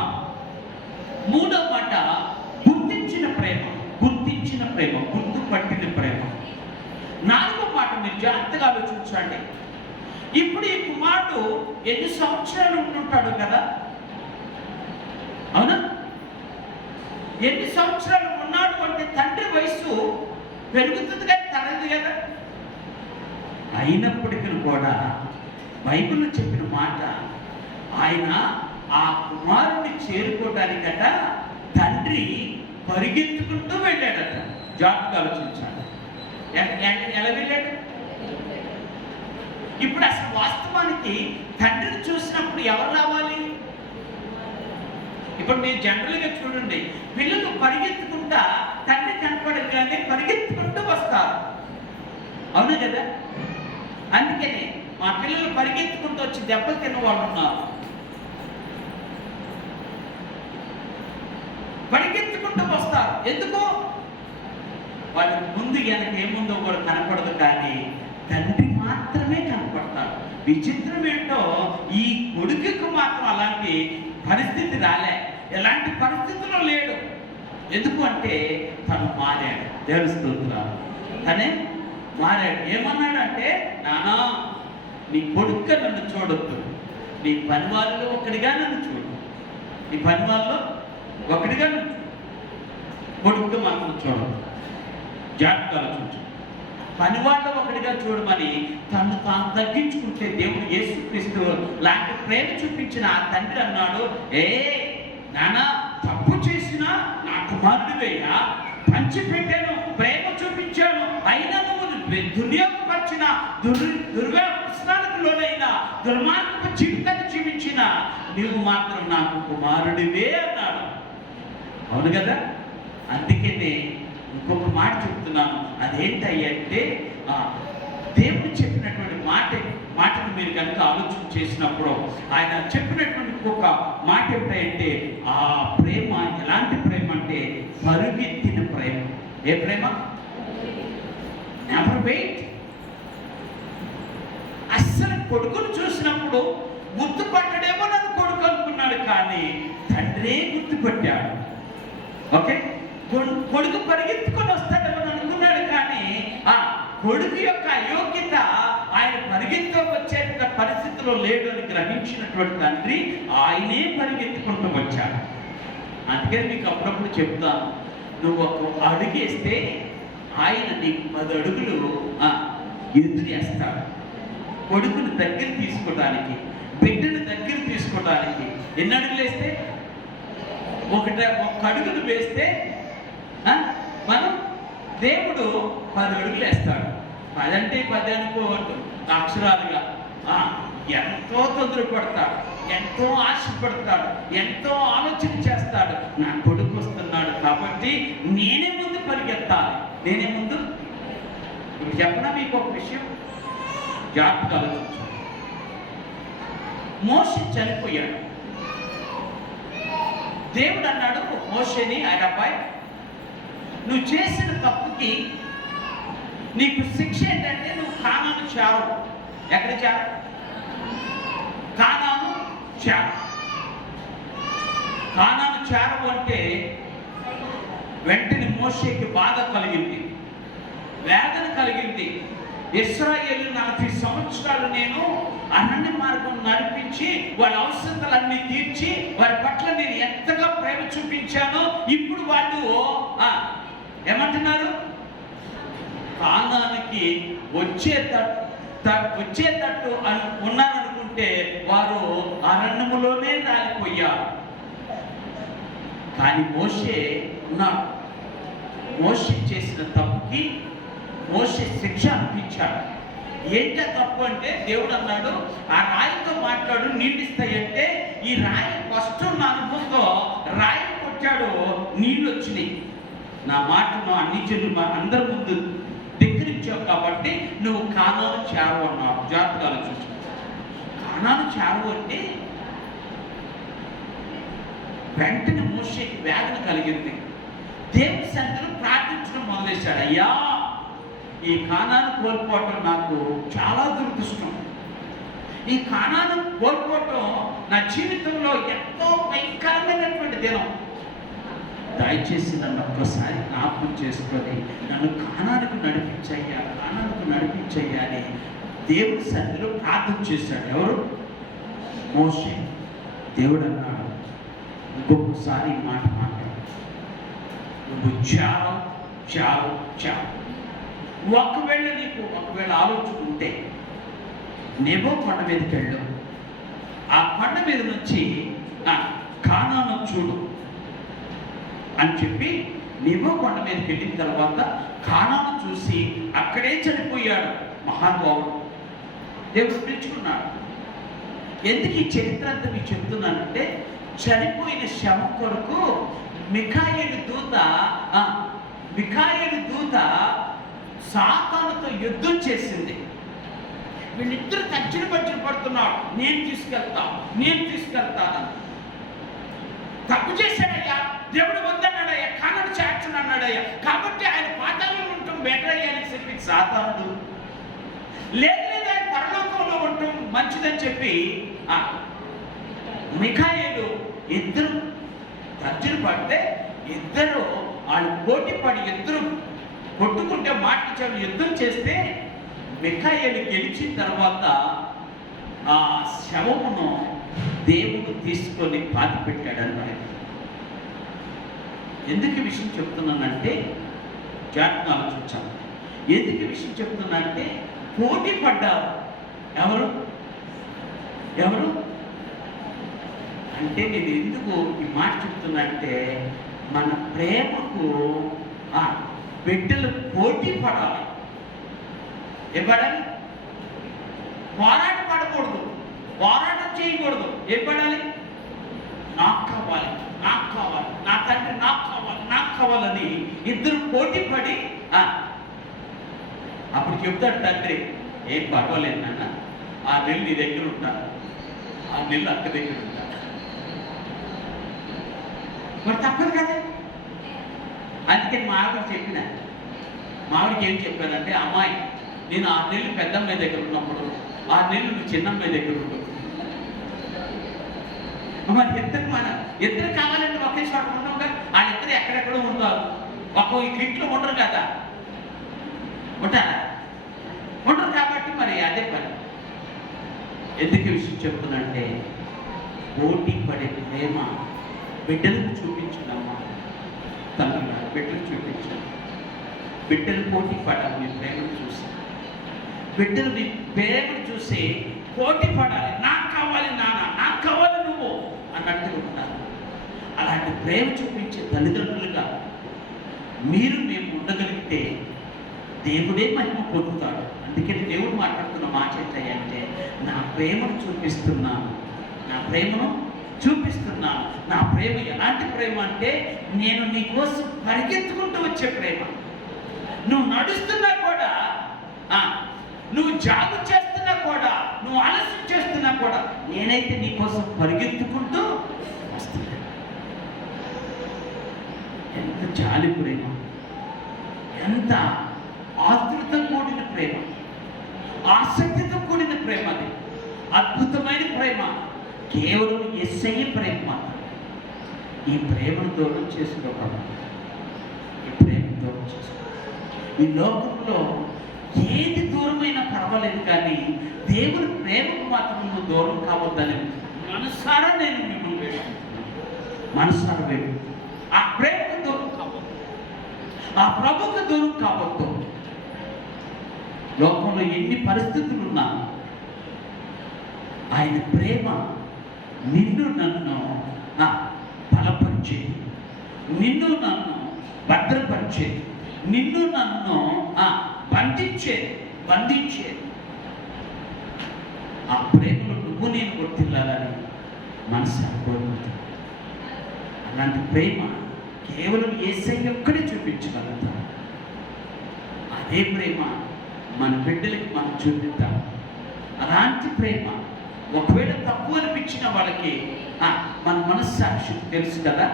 మూడవ మాట గుర్తించిన ప్రేమ, గుర్తుపట్టిన ప్రేమ, నాలుగో మాట మీరు జాగ్రత్తగా ఆలోచించండి. ఇప్పుడు ఈ కుమారుడు ఎన్ని సంవత్సరాలు ఉంటుంటాడు కదా, అవునా? ఎన్ని సంవత్సరాలు ఉన్నాడు అంటే తండ్రి వయసు పెరుగుతుంది కానీ తనది కదా. అయినప్పటికీ కూడా బైబిల్లో చెప్పిన మాట, ఆయన ఆ కుమారుడిని చేరుకోవడానికట తండ్రి పరిగెత్తుకుంటూ వెళ్ళాడట. జాగ్రత్తగా ఆలోచించాడు. ఎలా వెళ్ళాడు? ఇప్పుడు అసలు వాస్తవానికి తండ్రిని చూసినప్పుడు ఎవరు రావాలి? ఇప్పుడు మీరు జనరల్గా చూడండి, పిల్లలు పరిగెత్తుకుంటా తండ్రి కనపడగానే పరిగెత్తుకుంటూ వస్తారు, అవును కదా? అందుకనే మా పిల్లలు పరిగెత్తుకుంటూ వచ్చి దెబ్బలు తిన్న వాళ్ళు ఉన్నారు. పరిగెత్తుకుంటూ వస్తారు. ఎందుకు? వాళ్ళకి ముందు వెనక ఏముందో కూడా కనపడదు, కానీ తండ్రి మాత్రమే కనపడతాడు. విచిత్రం ఏంటో, ఈ కొడుకుకు మాత్రం అలాంటి పరిస్థితి రాలే, ఎలాంటి పరిస్థితిలో లేడు. ఎందుకు అంటే తను మారాడు. దేవుని స్తోత్రాలు. తనే మారాడు. ఏమన్నాడంటే, నానా నీ కొడుకు నన్ను చూడొద్దు, నీ పని వాళ్ళలో ఒకటిగా నన్ను చూడు, నీ పని వాళ్ళలో ఒకటిగా నన్ను కొడుకు మాత్రం చూడదు. జాగ్రత్తగా ఆలోచించు. పని వాళ్ళ ఒకటిగా చూడమని తను తాను తగ్గించుకుంటే దేవుడు యేసుక్రీస్తు లాంటి ప్రేమ చూపించిన ఆ తండ్రి అన్నాడు, నానా తప్పు చేసినా నా కుమారుడివేయా, పంచిపెట్టాను, ప్రేమ చూపించాను, అయినా నువ్వు దుర్యోగపరిచిన, దుర్వ్యసనాలకు లోనైన, దుర్మార్గపు జీవితాన్ని జీవించిన నువ్వు మాత్రం నాకు కుమారుడివే అన్నాడు. అవును కదా? అందుకనే ఇంకొక మాట చెప్తున్నాను. అదేంటంటే, దేవుడు చెప్పినటువంటి మాటను మీరు కనుక ఆలోచన చేసినప్పుడు ఆయన చెప్పినటువంటి ఇంకొక మాట ఏంటంటే, ఆ ప్రేమ ఎలాంటి ప్రేమ అంటే పరుగెత్తిన ప్రేమ. ఏ ప్రేమ? Never wait. అస్సలు కొడుకును చూసినప్పుడు గుర్తుపట్టడేమో నన్ను కొడుకు అనుకున్నాడు, కానీ తండ్రే గుర్తుపట్టాడు. ఓకే, కొడుకు పరిగెత్తుకొని వస్తాడేమో అనుకున్నాడు, కానీ ఆ కొడుకు యొక్క అయోగ్యత ఆయన పరిగెత్తు వచ్చే పరిస్థితిలో లేడు అని గ్రహించినటువంటి తండ్రి ఆయనే పరిగెత్తుకుంటూ వచ్చాడు. అందుకని నీకు అప్పుడప్పుడు చెప్తాను, నువ్వు ఒక అడుగేస్తే ఆయన నీకు 10 అడుగులు ఎదురేస్తాడు. కొడుకుని దగ్గర తీసుకోవడానికి, బిడ్డను దగ్గర తీసుకోవడానికి ఎన్ని అడుగులు వేస్తే? ఒక అడుగులు వేస్తే మనం దేవుడు 10 అడుగులు వేస్తాడు. 10 అంటే 10 అనుకోవద్దు అక్షరాలుగా, ఆ, ఎంతో తొందరపడతాడు, ఎంతో ఆశపడతాడు, ఎంతో ఆలోచన చేస్తాడు. నా కొడుకు వస్తున్నాడు కాబట్టి నేనే ముందు పరిగెత్తాలి, నేనే ముందు. ఇప్పుడు చెప్పనా మీకు ఒక విషయం, జాగ్రత్తగా ఆలోచించు. మోషే చనిపోయాడు. దేవుడు అన్నాడు మోషేని, ఆయన అబ్బాయి, నువ్వు చేసిన తప్పుకి నీకు శిక్ష ఏంటంటే నువ్వు కానాను చేరవు. ఎక్కడ చేరవు? కానాను చేరవు. కానాను చేరవు అంటే వెంటనే మోషేకి బాధ కలిగింది, వేదన కలిగింది. ఇశ్రాయేలు 40 సంవత్సరాలు నేను అరణ్య మార్గం నడిపించి వాళ్ళ అవసరతలన్నీ తీర్చి వారి పట్ల నేను ఎంతగా ప్రేమ చూపించానో ఇప్పుడు వాళ్ళు ఏమంటున్నారు? కానానికి వచ్చేటట్టు ఉన్నారనుకుంటే వారు అరణ్యములోనే రాలిపోయారు. కానీ మోషే ఉన్నాడు. మోషే చేసిన తప్పుకి మోషే శిక్ష అనిపించాడు. ఏంట తప్పు అంటే దేవుడు అన్నాడు ఆ రాయితో మాట్లాడు నీళ్ళిస్తాయంటే ఈ రాయి ఫస్ట్ నా అనుభవంతో రాయి కొట్టాడు, నీళ్ళు వచ్చినాయి. నా మాటను అన్ని జనులు అందరి ముందు ధిక్కరించావు కాబట్టి నువ్వు కానాను చేరవు అన్నావు. జాగ్రత్తగా ఆలోచించు. కానాను చేరవు అంటే వెంటనే మోషేకి వేదన కలిగింది. దేవుని సన్నిధిలో ప్రార్థించడం మొదలెట్టాడు. అయ్యా, ఈ కానాను కోల్పోవటం నాకు చాలా దురదృష్టం. ఈ కానాను కోల్పోవటం నా జీవితంలో ఎంతో భయంకరమైనటువంటి దినం. దయచేసి నన్ను ఒక్కసారి జ్ఞాపకం చేసుకొని నన్ను కానానికి నడిపించయ్యా, కానానికి నడిపించయ్యా అని దేవుడి సన్నిధిలో ప్రార్థన చేశాడు. ఎవరు? మోషే. దేవుడు అన్నాడు ఇంకొకసారి మాట మాట్లాడు, నువ్వు చావు చావు చావు. ఒకవేళ ఆలోచుకుంటే నెబో కొండ మీదకి వెళ్ళు, ఆ కొండ మీద నుంచి కానాను చూడు అని చెప్పి నెబో కొండ మీదకి వెళ్ళిన తర్వాత కానాను చూసి అక్కడే చనిపోయాడు మహానుభావుడు. దేవుడు పిలుచుకున్నాడు. ఎందుకు ఈ చరిత్ర అంతా మీకు చెప్తున్నానంటే చనిపోయిన శవం కొరకు మిఖాయేలు దూత సాతానుతో యుద్ధం చేసింది. వీళ్ళిద్దరు తచ్చిన బచ్చిన పడుతున్నాడు, నేను తీసుకెళ్తాను. తప్పు చేశాడయ్యా, దేవుడు వద్దన్నాడయ్యా, కానాను చేర్చున్నాడయ్యా, కాబట్టి ఆయన పాతాళంలో ఉండటం బెటర్ అయ్యా అని చెప్పి సాతానుడు, లేదు ఆయన పరలోకంలో ఉండటం మంచిదని చెప్పి మిఖాయేలు ఇద్దరు తర్జన పడితే ఇద్దరు వాళ్ళు పోటీ పడి ఇద్దరు కొట్టుకుంటే మాటించారు. యుద్ధం చేస్తే మిఖాయేలు గెలిచిన తర్వాత ఆ శవమును దేవుడు తీసుకొని పాతి పెట్టాడని. ఎందుకు ఈ విషయం చెప్తున్నానంటే జాగ్రత్తగా ఆలోచించాను. ఎందుకు ఈ విషయం చెప్తున్నానంటే పోటీ పడ్డారు. ఎవరు అంటే నేను ఎందుకు ఈ మాట చెప్తున్నా అంటే మన ప్రేమకు బిడ్డలు పోటీ పడాలి. ఏం పడాలి? పోరాటం పడకూడదు, పోరాటం చేయకూడదు. ఏం పడాలి? నాకు కావాలి, నా తండ్రి నాకు కావాలని ఇద్దరు పోటీ పడి అప్పుడు చెప్తాడు తండ్రి, ఏం పర్వాలేదు నాన్న, 6 నెలలు నీ దగ్గర ఉంటాను, 6 నెలలు అక్క దగ్గర ఉంటాను. మరి తప్పదు కదా. అందుకని మా ఆవిడకి ఏం చెప్పానంటే, అమ్మాయి నేను 6 నెలలు పెద్దమ్మాయి దగ్గర ఉన్నప్పుడు 6 నెలలు నువ్వు చిన్నమ్మాయి దగ్గర ఉంటావు. మరి ఇద్దరు కావాలంటే ఒకే చోట ఉన్నాం కదా. వాళ్ళిద్దరు ఎక్కడెక్కడో ఉంటారు, ఒక ఇంట్లో ఉండరు కదా. ఉంటారు కాబట్టి మరి అదే పని. ఎందుకు విషయం చెప్తున్నంటే పోటీ పడే ప్రేమ బిడ్డలకు చూపించడమ్మా. తల్లి బిడ్డలకు చూపించాలి. బిడ్డలు పోటీ పడాలి. మీ ప్రేమను చూసి బిడ్డలు మీ ప్రేమను చూసి పోటీ పడాలి. నాకు కావాలి నాన్న, నాకు కావాలి నువ్వు అన్నట్టుగా ఉంటారు. అలాంటి ప్రేమ చూపించే తల్లిదండ్రులుగా మేము ఉండగలిగితే దేవుడే మహిమ పొందుతాడు. అందుకని దేవుడు మాట్లాడుతున్న మాట ఏంటంటే, నా ప్రేమను చూపిస్తున్నాను, నా ప్రేమను చూపిస్తున్నాను. నా ప్రేమ ఎలాంటి ప్రేమ అంటే, నేను నీ కోసం పరిగెత్తుకుంటూ వచ్చే ప్రేమ. నువ్వు నడుస్తున్నా కూడా, నువ్వు జాగు చేస్తున్నా కూడా, నువ్వు ఆలస్యం చేస్తున్నా కూడా, నేనైతే నీ కోసం పరిగెత్తుకుంటూ వస్తున్నాను. ఎంత జాలి ప్రేమ, ఎంత ఆతృత కూడిన ప్రేమ, ఆసక్తితో కూడిన ప్రేమ. అది అద్భుతమైన ప్రేమ, కేవలం యేసయ్య ప్రేమ మాత్రం. ఈ ప్రేమను దూరం చేసుకోవాలి, ఈ ప్రేమను దూరం చేసుకోవాలి. ఈ లోకంలో ఏది దూరమైనా పర్వాలేదు, కానీ దేవుని ప్రేమకు మాత్రం నువ్వు దూరం కావద్దని మనసారా నేను మిమ్మల్ని వేడుకుంటున్నాను. మనసారా వేడు, ఆ ప్రేమకు దూరం కావద్దు, ఆ ప్రభుకు దూరం కావద్దు. లోకంలో ఎన్ని పరిస్థితులు ఉన్నా ఆయన ప్రేమ నిన్ను నన్ను బలపరిచేది, నిన్ను నన్ను భద్రపరిచేది, నిన్ను నన్ను బంధించేది. ఆ ప్రేమలో నువ్వు నేను గుర్తిల్లాలని మనసారా కోరుకుంటున్నాను. అలాంటి ప్రేమ కేవలం యేసయ్య ఒక్కడే చూపించగలుగుతాం. అదే ప్రేమ మన బిడ్డలకి మనం చూపిద్దాం. అలాంటి ప్రేమ ఒకవేళ తక్కువ అనిపించిన వాళ్ళకి మన మనస్సాక్షి తెలుసు కదా,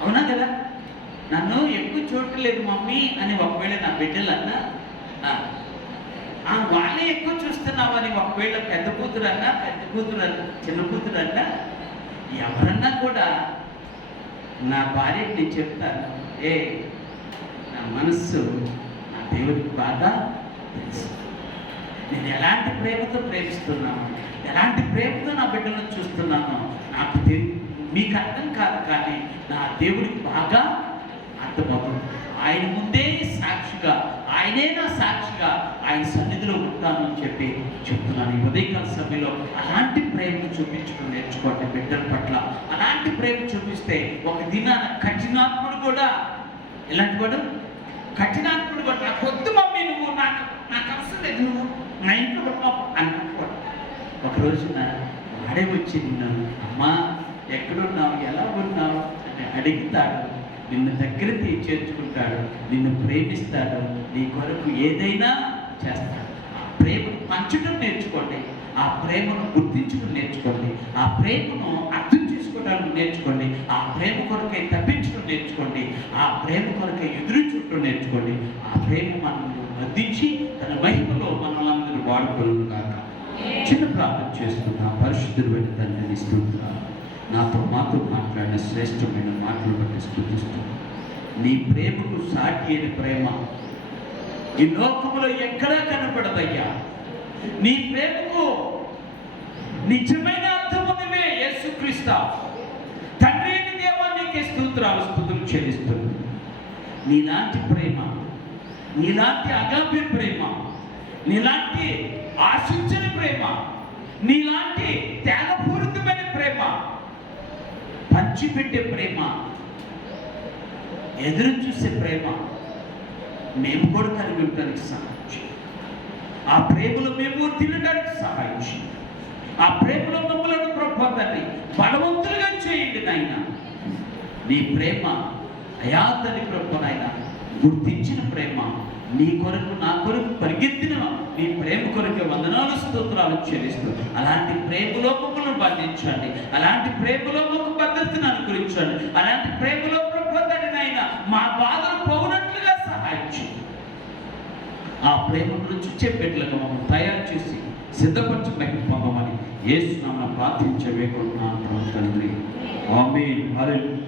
అవునా కదా, నన్ను ఎక్కువ చూడలేదు మమ్మీ అని ఒకవేళ నా బిడ్డలన్నా, వాళ్ళే ఎక్కువ చూస్తున్నామని ఒకవేళ పెద్ద కూతురు చిన్న కూతురు అన్నా, ఎవరన్నా కూడా నా భార్యకి నేను చెప్తాను, నా మనస్సు నా దేవుడికి బాగా తెలుసు, నేను ఎలాంటి ప్రేమతో ప్రేమిస్తున్నాను, ఎలాంటి ప్రేమతో నా బిడ్డలను చూస్తున్నాను నాకు మీకు అర్థం కాదు, కానీ నా దేవుడికి బాగా అర్థమవుతుంది. ఆయన ముందే సాక్షిగా, ఆయనే నా సాక్షిగా ఆయన సన్నిధిలో ఉంటాను అని చెప్తున్నాను. ఈ ఉదయకాల సమయంలో అలాంటి ప్రేమను చూపించడం నేర్చుకోండి బిడ్డల పట్ల. అలాంటి ప్రేమ చూపిస్తే ఒక దినాన కఠినాత్ముడు కూడా, ఎలాంటి వాడు కఠినాత్ముడు కూడా, నాకు వద్దు మమ్మీ, నువ్వు నాకు అవసరం లేదు, నువ్వు నా ఇంట్లో ఉన్నావు అనుకోడు. ఒక రోజున వాడే వచ్చి నిన్ను, అమ్మా ఎక్కడున్నావు, ఎలా ఉన్నావు అని అడుగుతాడు, నిన్ను దగ్గర చేర్చుకుంటాడు, నిన్ను ప్రేమిస్తాడు, నీ కొరకు ఏదైనా చేస్తాడు. ఆ ప్రేమను పంచడం నేర్చుకోండి, ఆ ప్రేమను గుర్తించడం నేర్చుకోండి, ఆ ప్రేమను అర్థం చేసుకోవడానికి నేర్చుకోండి, ఆ ప్రేమ కొరకై తప్పించడం నేర్చుకోండి, ఆ ప్రేమ కొరకై ఎదురు చూడటం నేర్చుకోండి. ఆ ప్రేమ మనల్ని బంధించి తన మహిమలో మనల్ని వాడుకోను కాక. చిన్న ప్రార్థన చేసుకున్న పరిశుద్ధుడు వెంట తండ్రిని స్తుతిస్తున్నాను. నాతో మాట్లాడిన శ్రేష్టమైన మాటలు బట్టి స్తుతిస్తున్నాను. నీ ప్రేమకు సాటి అయిన ప్రేమ ఈ లోకములో ఎక్కడా కనపడదయ్యా. నీ ప్రేమకు నిజమైన అర్థం ఉన్నవే యేసుక్రీస్తు. తండ్రి అయిన దేవా, నీకే స్తుతులు చెల్లిస్తుంది. నీలాంటి ప్రేమ, నీలాంటి అగాప్య ప్రేమ, నీలాంటి ఆశించని ప్రేమ, నీలాంటి త్యాగపూరితమైన ప్రేమ, పంచిపెట్టే ప్రేమ, ఎదురు చూసే ప్రేమ మేము కూడా కలిగి ఉండడానికి సహాయం చేయండి. ఆ ప్రేమలో మేము తినడానికి సహాయం చేయండి. ఆ ప్రేమలో మమ్మలను ప్రభుత్వాన్ని బలవంతులుగా చేయండి నాయన. నీ ప్రేమ అయాతని ప్రభు నాయన, గుర్తించిన ప్రేమ, నీ కొరకు నా కొరకు పరిగెత్తిన నీ ప్రేమ కొరకు వందనాలు స్తోత్రాలు చెల్లిస్తూ అలాంటి ప్రేమలో మమ్మల్ని బంధించండి. అలాంటి ప్రేమలో మాకు భద్రతను అనుగ్రహించండి. అలాంటి ప్రేమలో ప్రభుత్వాన్ని నాయన మా బాధలు పోనట్లుగా సహాయం చేయండి. ఆ ప్రేమను చూచే బిడ్డలుగా మమ్మల్ని తయారు చేసి సిద్ధపరచి మహిమ పొందమని యేసు నామమున ప్రార్థించే వేడుకుంటున్నాను తండ్రి. ఆమేన్. హల్లెలూయా.